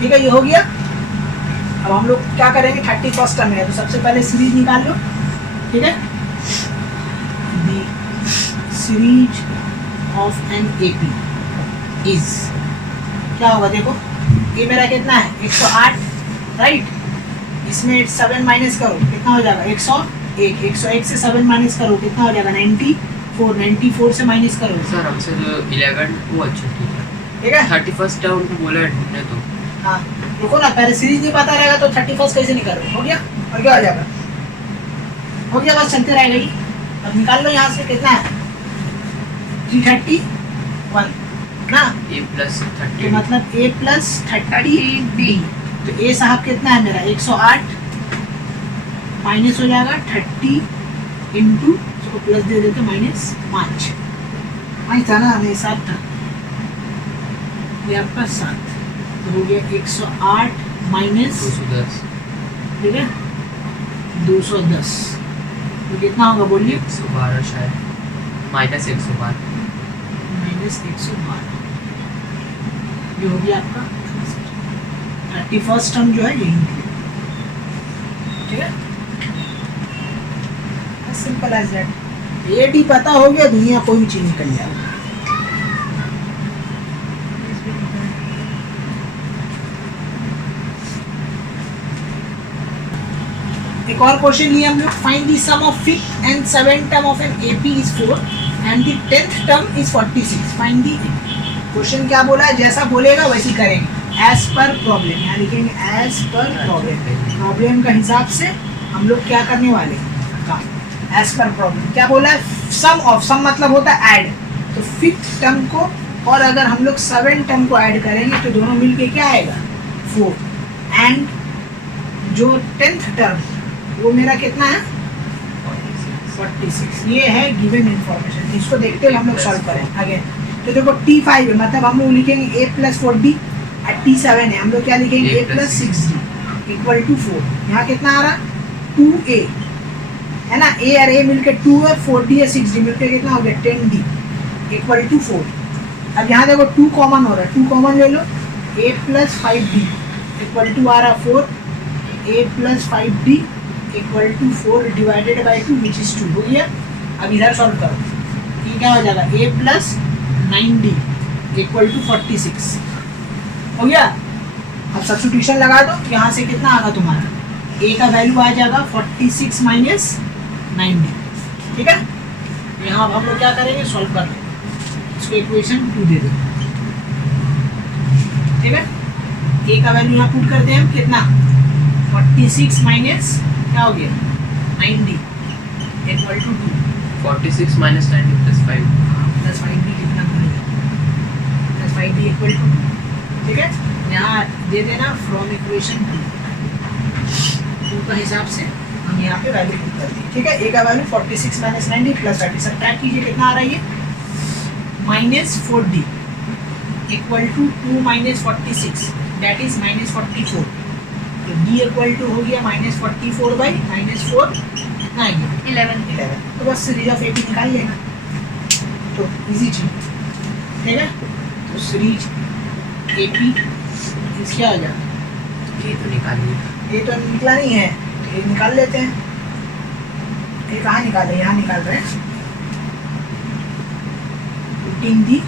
ठीक है। ये हो गया। अब हम लोग क्या करेंगे? 31st टर्म है तो सबसे पहले सीरीज निकाल लो, ठीक है। The series of an AP is, क्या होगा? देखो ये मेरा कितना है? 108, राइट। इसमें 7 माइनस करो, कितना हो जाएगा? 101। 101 से 7 माइनस करो, कितना हो जाएगा? 94। 94 से माइनस करो, सर हमसे जो 11 वो अच्छा ठीक है। ठीक है। 31st टर्म को बोला है ढूंढने तो। हाँ रुको ना, पहले सीरीज नहीं पता रहेगा तो 31st कैसे निकालो? हो गया, और क्या हो जाएगा? हो गया, बस चलते रहेगा ही। अब निकाल लो यहाँ से, कितना है? 331 ना, a प्लस तो 30 मतलब a प्लस 30d। तो a साहब कितना है मेरा? 108 माइनस हो जाएगा 30 इंटू, इसको प्लस दे देते -5 था ना, नहीं 7 था, ये आपका 7 तो हो गया 108 माइनस, 210 ठीक है 210, तो कितना होगा बोलिए? 112 शायद, -112 -112। ये हो गया आपका 31st टर्म जो है यही निकलेगा, ठीक है। Simple as that. ये डी पता हो गया, दुनिया कोई भी चीज निकल जाएगा। एक और क्वेश्चन लिए हम लोग, find the sum of 5th and 7th term of an AP is 4 and the 10th term is 46, find the. Question क्या बोला है? जैसा बोलेगा वैसे करेंगे, एज पर प्रॉब्लम, यहाँ लिखेंगे एज पर प्रॉब्लम। प्रॉब्लम का हिसाब से हम लोग क्या करने वाले काम, एज पर प्रॉब्लम। क्या बोला है? सम ऑफ, सम मतलब होता है ऐड, तो 5th टर्म को और अगर हम लोग 7th टर्म को ऐड करेंगे तो दोनों मिलके क्या आएगा? 4। एंड जो 10th टर्म वो मेरा कितना है? 46। ये है गिवन इन्फॉर्मेशन, इसको देखते हुए हम लोग सॉल्व करें आगे। तो देखो T5 है, मतलब हम लोग लिखेंगे a प्लस 4d, और T7 है, हम लोग क्या लिखेंगे? a plus 6d equal to 4। यहाँ कितना आ रहा? 2a है ना, a और a मिलकर 2 है, 4d और 6d मिलकर कितना हो गया? 10d equal to 4। अब यहाँ देखो 2 कॉमन हो रहा है, 2 कॉमन ले लो, a plus 5d equal to आ रहा 4, a plus 5d equal to 4 divided by 2 which is 2 हो गया। अब इधर सॉल्व करो, ये क्या हो जाएगा? a plus 9d equal to 46 हो गया। अब सब्स्टिट्यूशन लगा दो, यहाँ से कितना आएगा तुम्हारा? a का वैल्यू आ जाएगा 46 माइनस 9d, ठीक है। यहाँ अब हम लोग क्या करेंगे? सॉल्व कर लो, इसको इक्वेशन 2 दे दो, ठीक है। a का वैल्यू यहाँ पुट करते हैं हम, कितना? 46 माइनस क्या हो गया? 9d equal to 2। 46 minus 90 plus 5 plus 5d कितना बनेगा? प्लस 5d इक्वल टू, ठीक है। यहाँ दे देना फ्रॉम इक्वेशन 2 का हिसाब से हम यहाँ पे वैल्यू पुट कर दी, ठीक है। a का वैल्यू 46 माइनस 90 प्लस 30, सब्ट्रैक्ट कीजिए, कितना आ रहा है? ये -4d equal to 2 minus 46 that is -44, तो d इक्वल टू हो गया -44 बाई -4 कितना आ गया? 11। तो बस सीरीज ऑफ एपी निकाल लेना, तो इजी चीज, ठीक है। तो सीरीज एपी इस क्या हो जाएगा? ये तो निकालिए, ये तो निकला नहीं है, तो ये निकाल लेते हैं। ये कहाँ निकाल रहे हैं? यहाँ निकाल रहे हैं। Putting the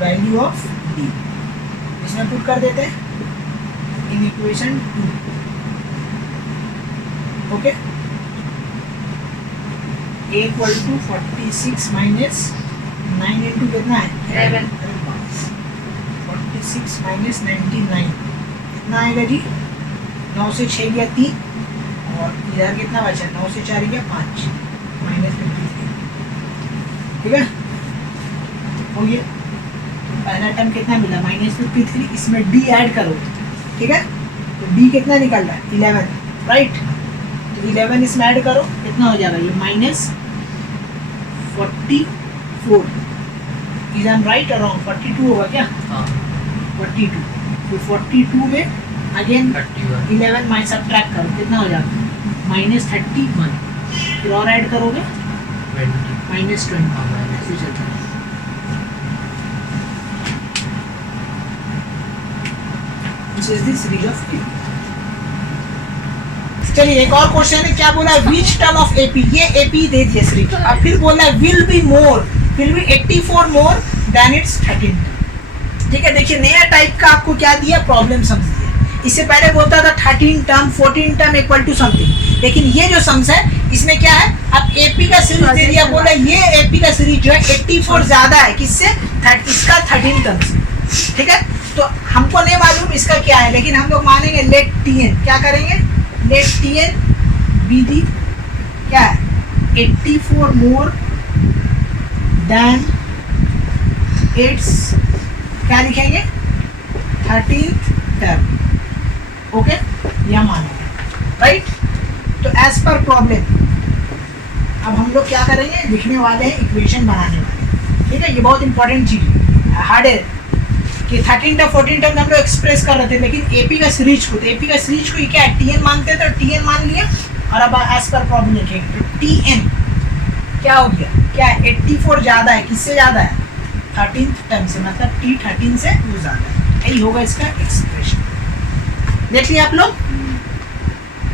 value of D, इसमें पुट कर देते हैं in equation 2। Okay, a equal to 46 minus 9 into कितना है 11। 46 माइनस 99 कितना आएगा जी? 9 से 6 गया 3 और इधर कितना बचा? 9 से 4 गया 5 माइनस 53। ठीक है, हो गया। पहला टर्म कितना मिला? माइनस 53। इसमें d ऐड करो, ठीक है, तो d कितना निकल रहा है? 11, राइट। तो 11 इसमें ऐड करो, कितना हो जाएगा? ये माइनस 44। इज एम राइट और रॉन्ग? 42 होगा क्या? हाँ 42। तो 42 में अगेन 31 11 माइनस सब्ट्रैक्ट करो, कितना हो जाएगा? माइनस 31। फिर और ऐड करोगे 20 माइनस 20। हाँ माइनस ऐसे चलता है। This is the series of AP. चलिए एक और क्वेश्चन है, क्या बोला है? विच टर्म ऑफ AP, ये AP दे दिया सीरीज, अब फिर बोला है will be 84 more than it's 13। ठीक है, देखिए नया टाइप का आपको क्या दिया? प्रॉब्लम समझ दिया। इससे पहले बोलता था 13 term 14 term equal to something, लेकिन ये जो सम्स है इसमें क्या है? अब AP का सीरीज दे दिया, बोला ये AP का सीरीज जो है 84 ज्यादा है किससे? इसका 13 टर्म से। ठीक है, तो हमको नहीं मालूम इसका क्या है, लेकिन हम लोग मानेंगे लेट Tn, क्या करेंगे? लेट Tn बी दी क्या है? 84 मोर देन इट्स क्या लिखेंगे? 13 टर्म। ओके, यह मानेंगे, राइट। तो एज पर प्रॉब्लम अब हम लोग क्या करेंगे? लिखने वाले हैं, इक्वेशन बनाने वाले। ठीक है, ये बहुत इंपॉर्टेंट चीज है, हार्ड है कि 13 टर्म 14 टर्म हम लोग एक्सप्रेस कर रहे थे, लेकिन AP का सीरीज को, तो AP का सीरीज को ये क्या है? Tn मानते थे, तो Tn मान लिया। और अब एज पर प्रॉब्लम लिखेंगे, तो Tn क्या हो गया? क्या है? 84 ज्यादा है, किससे ज्यादा है? 13th टर्म से, मतलब T13 से वो ज्यादा है। यही होगा इसका एक्सप्रेशन। देख लिया आप लोग?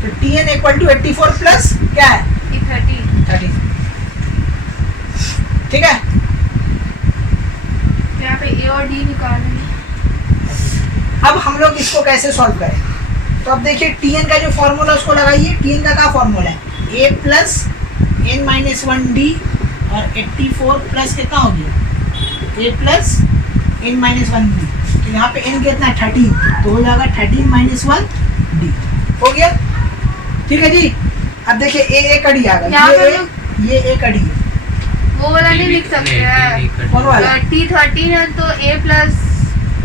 तो Tn इक्वल टू 84 प्लस क्या है? 13। ठीक है, यहाँ पे A और D निकालेंगे। अब हम लोग इसको कैसे सॉल्व करें? तो अब देखिए Tn का जो फॉर्मूला उसको लगाइए। Tn का क्या फॉर्मूला है? a plus n minus 1d और 84 प्लस कितना हो गया? a plus n minus 1d। तो यहाँ पे n कितना है? 13, तो हो जाएगा 13 माइनस 1d। हो गया, ठीक है जी। अब देखिए a कड़ी आ गया, यहाँ पे ये a कड़ी है, वो वाला नहीं लिख सकते हैं। कौन वाला? T13 है तो A प्लस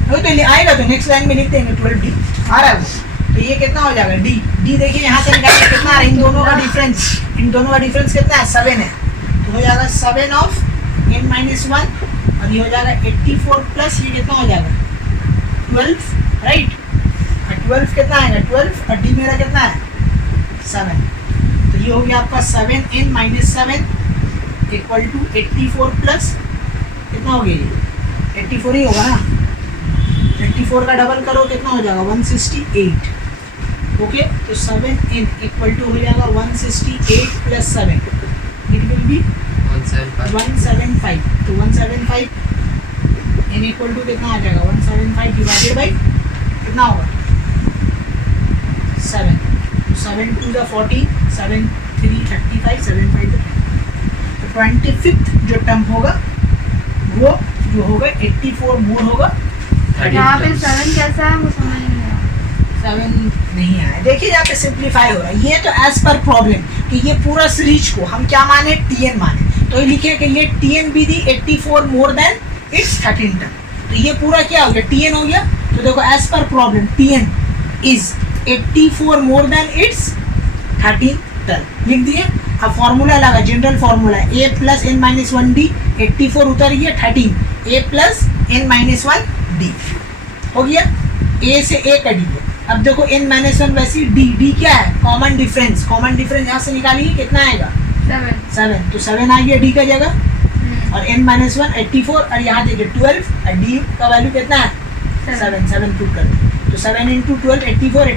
वो तो आएगा, तो नेक्स्ट लाइन में लिख देंगे 12d आ रहा है वो। तो ये कितना हो जाएगा? d देखिए यहाँ से निकालिए कितना है? इन दोनों का डिफरेंस कितना है? 7 है, तो हो जाएगा 7 ऑफ n माइनस 1 और ये हो जाएगा 84 प्लस ये कितना हो जाएगा? 12, राइट। और 12 कितना आएगा? 12 और d मेरा कितना है? 7। तो ये हो गया आपका 7n minus 7 equal to 84 plus कितना हो गया? ये 84 ही होगा ना। 84 का डबल करो कितना हो जाएगा? 168। ओके, तो 7n इक्वल टू हो जाएगा 168 प्लस 7, इट विल बी 175। तो 175 n इक्वल टू कितना आ जाएगा? 175 डिवाइडेड बाई कितना होगा? 7। तो 7 2 द 14, 7 3 35, 7 5 तो 25th जो टर्म होगा वो जो होगा 84 मोर होगा। यहाँ पे 7 कैसा है वो समझ नहीं आया। 7 नहीं आया। देखिए यहाँ पे सिंप्लीफाई हो रहा है। ये तो एज पर प्रॉब्लम कि ये पूरा सीरीज को हम क्या माने? Tn माने, तो ये लिखे कि ये Tn भी दी 84 मोर देन इट्स 13 टर्म। तो ये पूरा क्या हो गया? Tn हो गया। तो देखो as per problem Tn is 84 more than it's 13 term, लिख दिए। अब फॉर्मूला लगा, जनरल फॉर्मूला है a plus n minus 1d। 84 उतर गया 13, a plus n minus 1d हो गया। a से a कट गया। अब देखो n माइनस 1 वैसे d क्या है? कॉमन डिफरेंस यहाँ से निकालिए कितना आएगा? 7। तो 7 आ गया d का जगह और n माइनस 1 84 और यहाँ देखिए 12 और d का वैल्यू कितना है? 7 पुट कर दो। तो 7 इंटू 12 84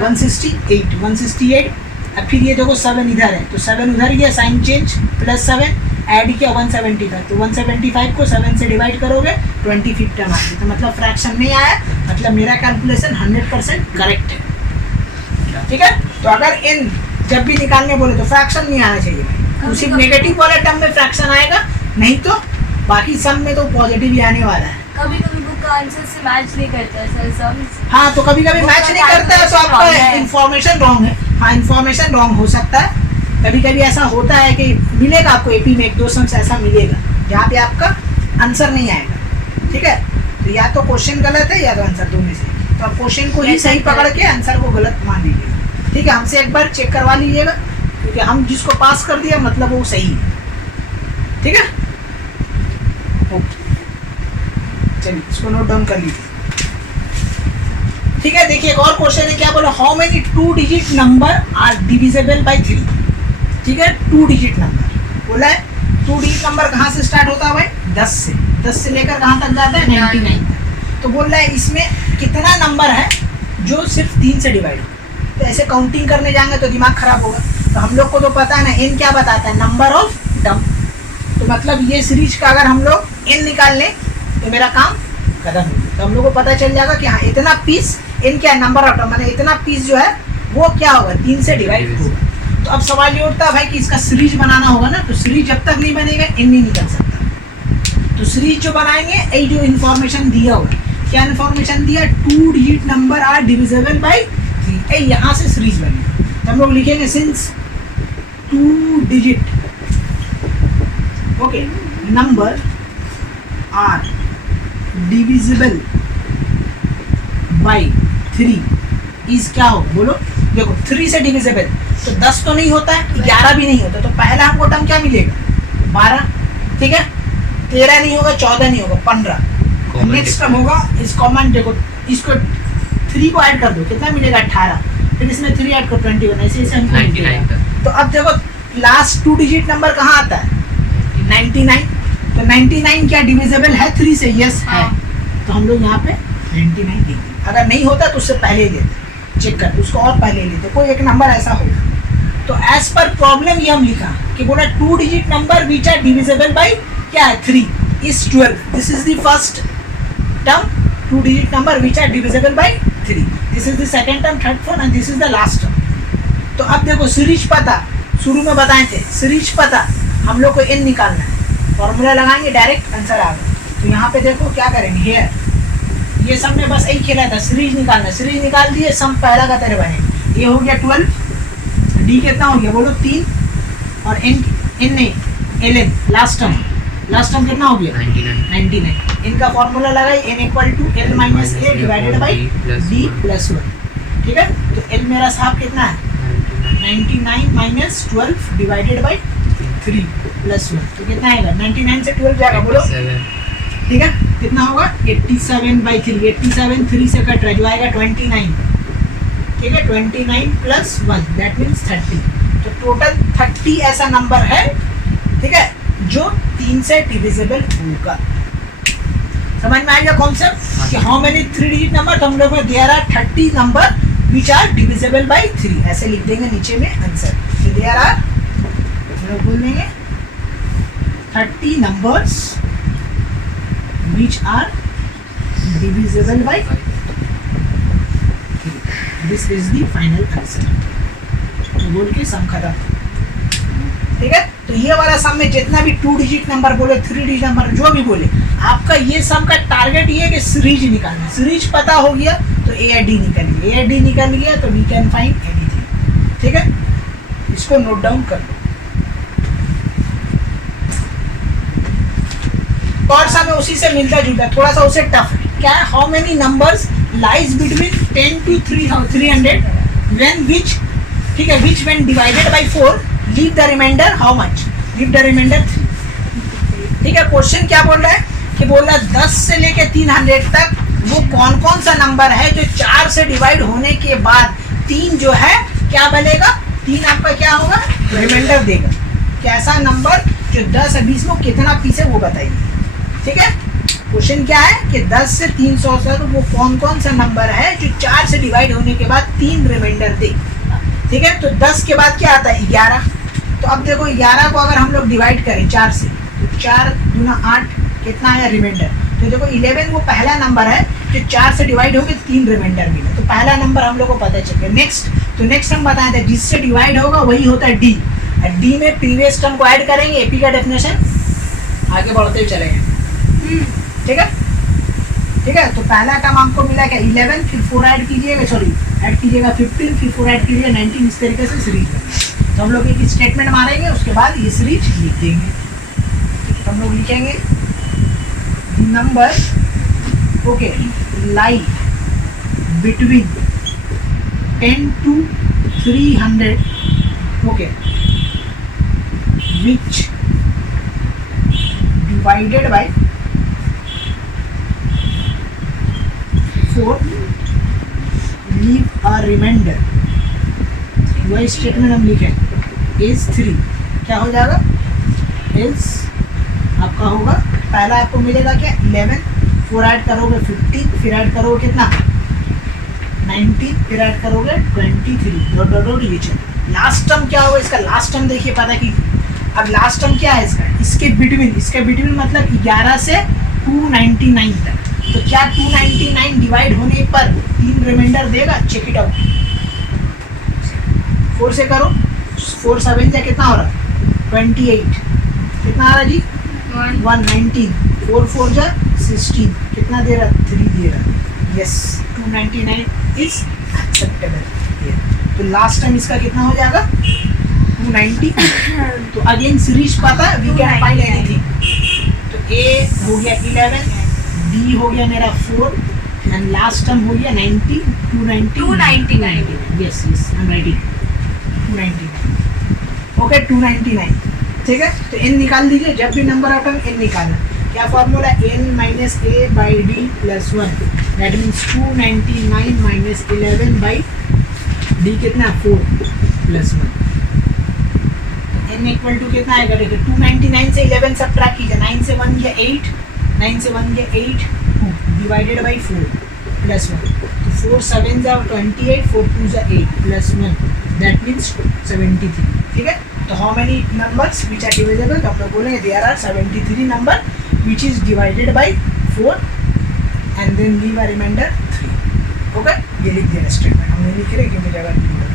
168। अब फिर ये देखो 7 इधर है तो 7 उधर गया, साइन चेंज प्लस 7 ऐड किया 175, तो 175 को 7 से डिवाइड करोगे 25 टर्म आएगी, तो मतलब फ्रैक्शन नहीं आया, मतलब मेरा कैलकुलेशन 100% करेक्ट है। ठीक है, तो अगर इन जब भी निकालने बोले तो फ्रैक्शन नहीं आना चाहिए भाई, उसी नेगेटिव वाले टर्म में फ्रैक्शन आएगा, नहीं तो बाकी सब में तो पॉजिटिव ही आने वाला है। कभी कभी बुक का आंसर से मैच नहीं करता है सर सब। हाँ, तो कभी कभी वो मैच तो नहीं करता है तो calculation आपका wrong है। इन्फॉर्मेशन रॉन्ग है। हाँ, इन्फॉर्मेशन रॉन्ग हो सकता है, कभी कभी ऐसा होता है कि मिलेगा आपको एपी में 1-2 सम्स ऐसा मिलेगा जहाँ पे आपका आंसर नहीं आएगा। ठीक है, तो या तो क्वेश्चन गलत है या तो आंसर, दो में से। तो आप क्वेश्चन को ही सही पकड़ के आंसर को गलत मान लीजिएगा। ठीक है, हमसे एक बार चेक करवा लीजिएगा, क्योंकि हम जिसको पास कर दिया मतलब वो सही है। ठीक है, ओके, चलिए इसको नोट डाउन कर लीजिए। ठीक है, देखिए एक और क्वेश्चन है, क्या बोला, how many 2 digit number are divisible by 3। ठीक है, 2 डिजिट नंबर बोला है, 2 डिजिट नंबर कहाँ से स्टार्ट होता है भाई, 10 से लेकर कहाँ तक जाता है, 99 तक। तो बोल रहा है इसमें कितना नंबर है जो सिर्फ 3 से डिवाइड हो, तो ऐसे काउंटिंग करने जाएंगे तो दिमाग खराब होगा। तो हम लोग को तो पता है ना, एन क्या बताता है, नंबर ऑफ टर्म। तो मतलब ये सीरीज का अगर हम लोग एन निकाल लें तो मेरा काम खत्म हो गया। तो हम लोग को पता चल जाएगा कि हाँ इतना पीस एन क्या है, नंबर ऑफ टर्म, माने इतना पीस जो है वो क्या होगा, 3 से डिवाइड होगा। तो अब सवाल ये उठता है भाई कि इसका सीरीज बनाना होगा ना, तो सीरीज जब तक नहीं बनेगा एन नहीं निकल सकता। तो सीरीज जो बनाएंगे, ये जो इन्फॉर्मेशन दिया होगा, क्या इन्फॉर्मेशन दिया, 2 digit number are divisible by 3, यहाँ से सीरीज बनेगा। तो हम लोग लिखेंगे since 2 digit okay number are divisible by 3 is क्या हो, बोलो। देखो 3 से डिविजिबल तो 10 तो नहीं होता है, 11 भी नहीं होता, तो पहला हमको टर्म क्या मिलेगा, 12। ठीक है, 13 नहीं होगा, 14 नहीं होगा, 15। नेक्स्ट टर्म होगा इस कॉमन, देखो इसको 3 को ऐड कर दो, कितना मिलेगा, 18। फिर इसमें 3 ऐड करो, 21, ऐसे ऐसे हमको 99 तक। तो अब देखो लास्ट 2 डिजिट नंबर कहाँ आता है, 99। तो 99 क्या डिविजिबल है 3 से, यस है। तो हम लोग यहाँ पे 99 देंगे, अगर नहीं होता तो उससे पहले देते, चेक करते उसको और पहले लेते, कोई एक नंबर ऐसा होगा। तो एज पर प्रॉब्लम ये हम लिखा कि बोला 2 digit number which are divisible by क्या है, 3 is 12। This is the first term, 2 digit number which are divisible by 3, this is the second term, third term and this is the last term. तो अब देखो series पता, शुरू में बताए थे सीरीज पता, हम लोग को एन निकालना है, फॉर्मूला लगाएंगे डायरेक्ट आंसर आ गया। तो यहाँ पे देखो क्या करेंगे, हेयर ये सब में बस यही खेला था, सीरीज निकालना, सीरीज निकाल दिए, सम पहला का तरह बने, ये हो गया 12, डी कितना हो गया बोलो 3, और एन एन नहीं एल एन लास्ट टर्म कितना हो गया 99। इनका फॉर्मूला लगाई, n equal to L minus A divided by D plus 1। ठीक है, तो एल मेरा साहब कितना है 99 माइनस 12 डिवाइडेड बाई 3 प्लस 1, तो कितना आएगा, 99 से 12 जाएगा बोलो। ठीक है, कितना होगा 87/3, 87 3 से कट रहा, जो आएगा 29। ठीक है, 29 प्लस 1 दैट मीन्स 30। तो टोटल 30 ऐसा नंबर है, ठीक है, जो 3 से डिविजिबल होगा। समझ में आएगा कॉन्सेप्ट कि हाउ मेनी 3 डिजिट नंबर, तो हम लोग को there are 30 number which are divisible by 3, ऐसे लिख देंगे नीचे में आंसर, देयर आर हम लोग बोल देंगे 30 numbers which are divisible by 3. This is the final answer. तो बोल के सम खत्म। ठीक है, तो ये वाला सम में जितना भी 2 डिजिट नंबर बोले, 3 डिजिट नंबर जो भी बोले, आपका ये सम का टारगेट ये है कि सीरीज निकालना। सीरीज पता हो गया तो ए आई डी निकल गया, ए आई डी निकल गया तो वी कैन फाइंड एनीथिंग। ठीक है, इसको नोट डाउन कर लो। और सा में उसी से मिलता जुलता, थोड़ा सा उसे टफ है। क्या है, how many numbers lies between 10 to 300 when which, ठीक है, which when divided by 4 leave the reminder how much, leave the reminder 3। ठीक है, क्वेश्चन क्या बोल रहा है कि बोल रहा है 10 से लेके 300 तक वो कौन कौन सा नंबर है जो 4 से डिवाइड होने के बाद 3 जो है क्या बनेगा, 3 आपका क्या होगा, रिमाइंडर देगा। कैसा नंबर जो 10 और 20 में कितना पीस है वो बताइए। ठीक है, क्वेश्चन क्या है कि 10 से 300 तक वो कौन कौन सा नंबर है जो 4 से डिवाइड होने के बाद 3 रिमाइंडर दे। ठीक है, तो 10 के बाद क्या आता है 11, तो अब देखो 11 को अगर हम लोग डिवाइड करें 4 से, तो 4 दूना 8, कितना आया रिमाइंडर। तो देखो 11 वो पहला नंबर है जो 4 से डिवाइड हो गए 3 रिमाइंडर मिला, तो पहला नंबर हम लोग को पता चल गया। नेक्स्ट हम बताए थे जिससे डिवाइड होगा वही होता है डी। डी में प्रीवियस टर्म को ऐड करेंगे, एपी का डेफिनेशन आगे बढ़ते हुए चलेंगे। ठीक है, ठीक है। तो पहला टर्म हमको मिला क्या 11, फिर 4 ऐड कीजिएगा, सॉरी ऐड कीजिएगा 15, फिर 4 ऐड कीजिएगा 19, इस तरीके से सीरीज बनेगी। तो हम लोग एक स्टेटमेंट मारेंगे, उसके बाद ये सीरीज लिख देंगे। तो हम लोग लिखेंगे number okay lie between 10 to 300 okay which divided by 4 leave a remainder। वही स्टेटमेंट हम लिखें इज 3, क्या हो जाएगा इज आपका होगा, पहला आपको मिलेगा क्या 11, 4 ऐड करोगे 15, फिर ऐड करोगे कितना 19, फिर ऐड करोगे 23, डॉट डॉट डॉट ये चलो। लास्ट टर्म क्या होगा इसका, लास्ट टर्म देखिए पता कीजिए। अब लास्ट टर्म क्या है इसका, इसके बिटवीन मतलब 11 से 299 तक। तो क्या 299 डिवाइड होने पर 3 रिमाइंडर देगा, चेक इट आउट। 4 से करो, 4 7 से कितना हो रहा 28, कितना आ रहा जी 119, 4 4 जा 16, कितना दे रहा 3 दे रहा। Yes 299 is acceptable. तो लास्ट टाइम इसका कितना हो जाएगा 290। तो अगेन सीरीज पता है वी कैन फाइंड एनीथिंग। तो ए हो गया 11, बी हो गया मेरा 4 एंड लास्ट टर्म हो गया 90, 299। Yes yes I am writing 299 okay 299। ठीक है, तो n निकाल दीजिए, जब भी नंबर आता है n निकालना। क्या formula n minus A by D plus 1, that means 299 minus 11 by D कितना 4 प्लस 1। n इक्वल टू कितना आएगा देखिए 299 से 11 सब्ट्रैक्ट कीजिए, 9 से 1 गया 8, 9 से 1 गया 8 डिवाइडेड बाई 4 प्लस 1। तो 4 7 जा 28, 4 2 जा 8 प्लस 1, दैट मीन्स 73। ठीक है, तो how many numbers which are divisible, तो आप लोग बोलेंगे there are 73 number which is divided by 4 and then leave a reminder 3। Okay, ये लिख दिया स्टेटमेंट, हमने लिख रहे क्योंकि जगह नहीं है।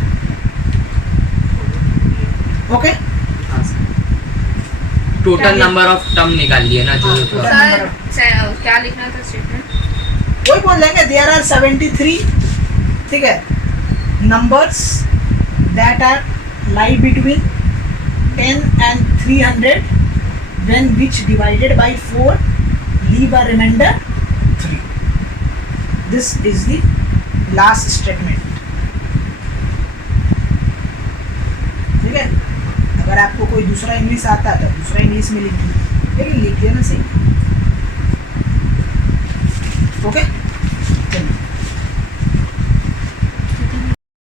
Okay, total number of term निकाल लिए ना जो हाँ, सर क्या लिखना था स्टेटमेंट, वही बोल देंगे देयर आर 73, ठीक है, numbers that are lie between 10 and 300 when which divided by 4 leave a remainder 3. This is the last statement. ठीक है, अगर आपको कोई दूसरा इंग्लिश आता है तो दूसरा इंग्लिश में लिख दीजिए, लेकिन लिख देना सही। ओके, चलिए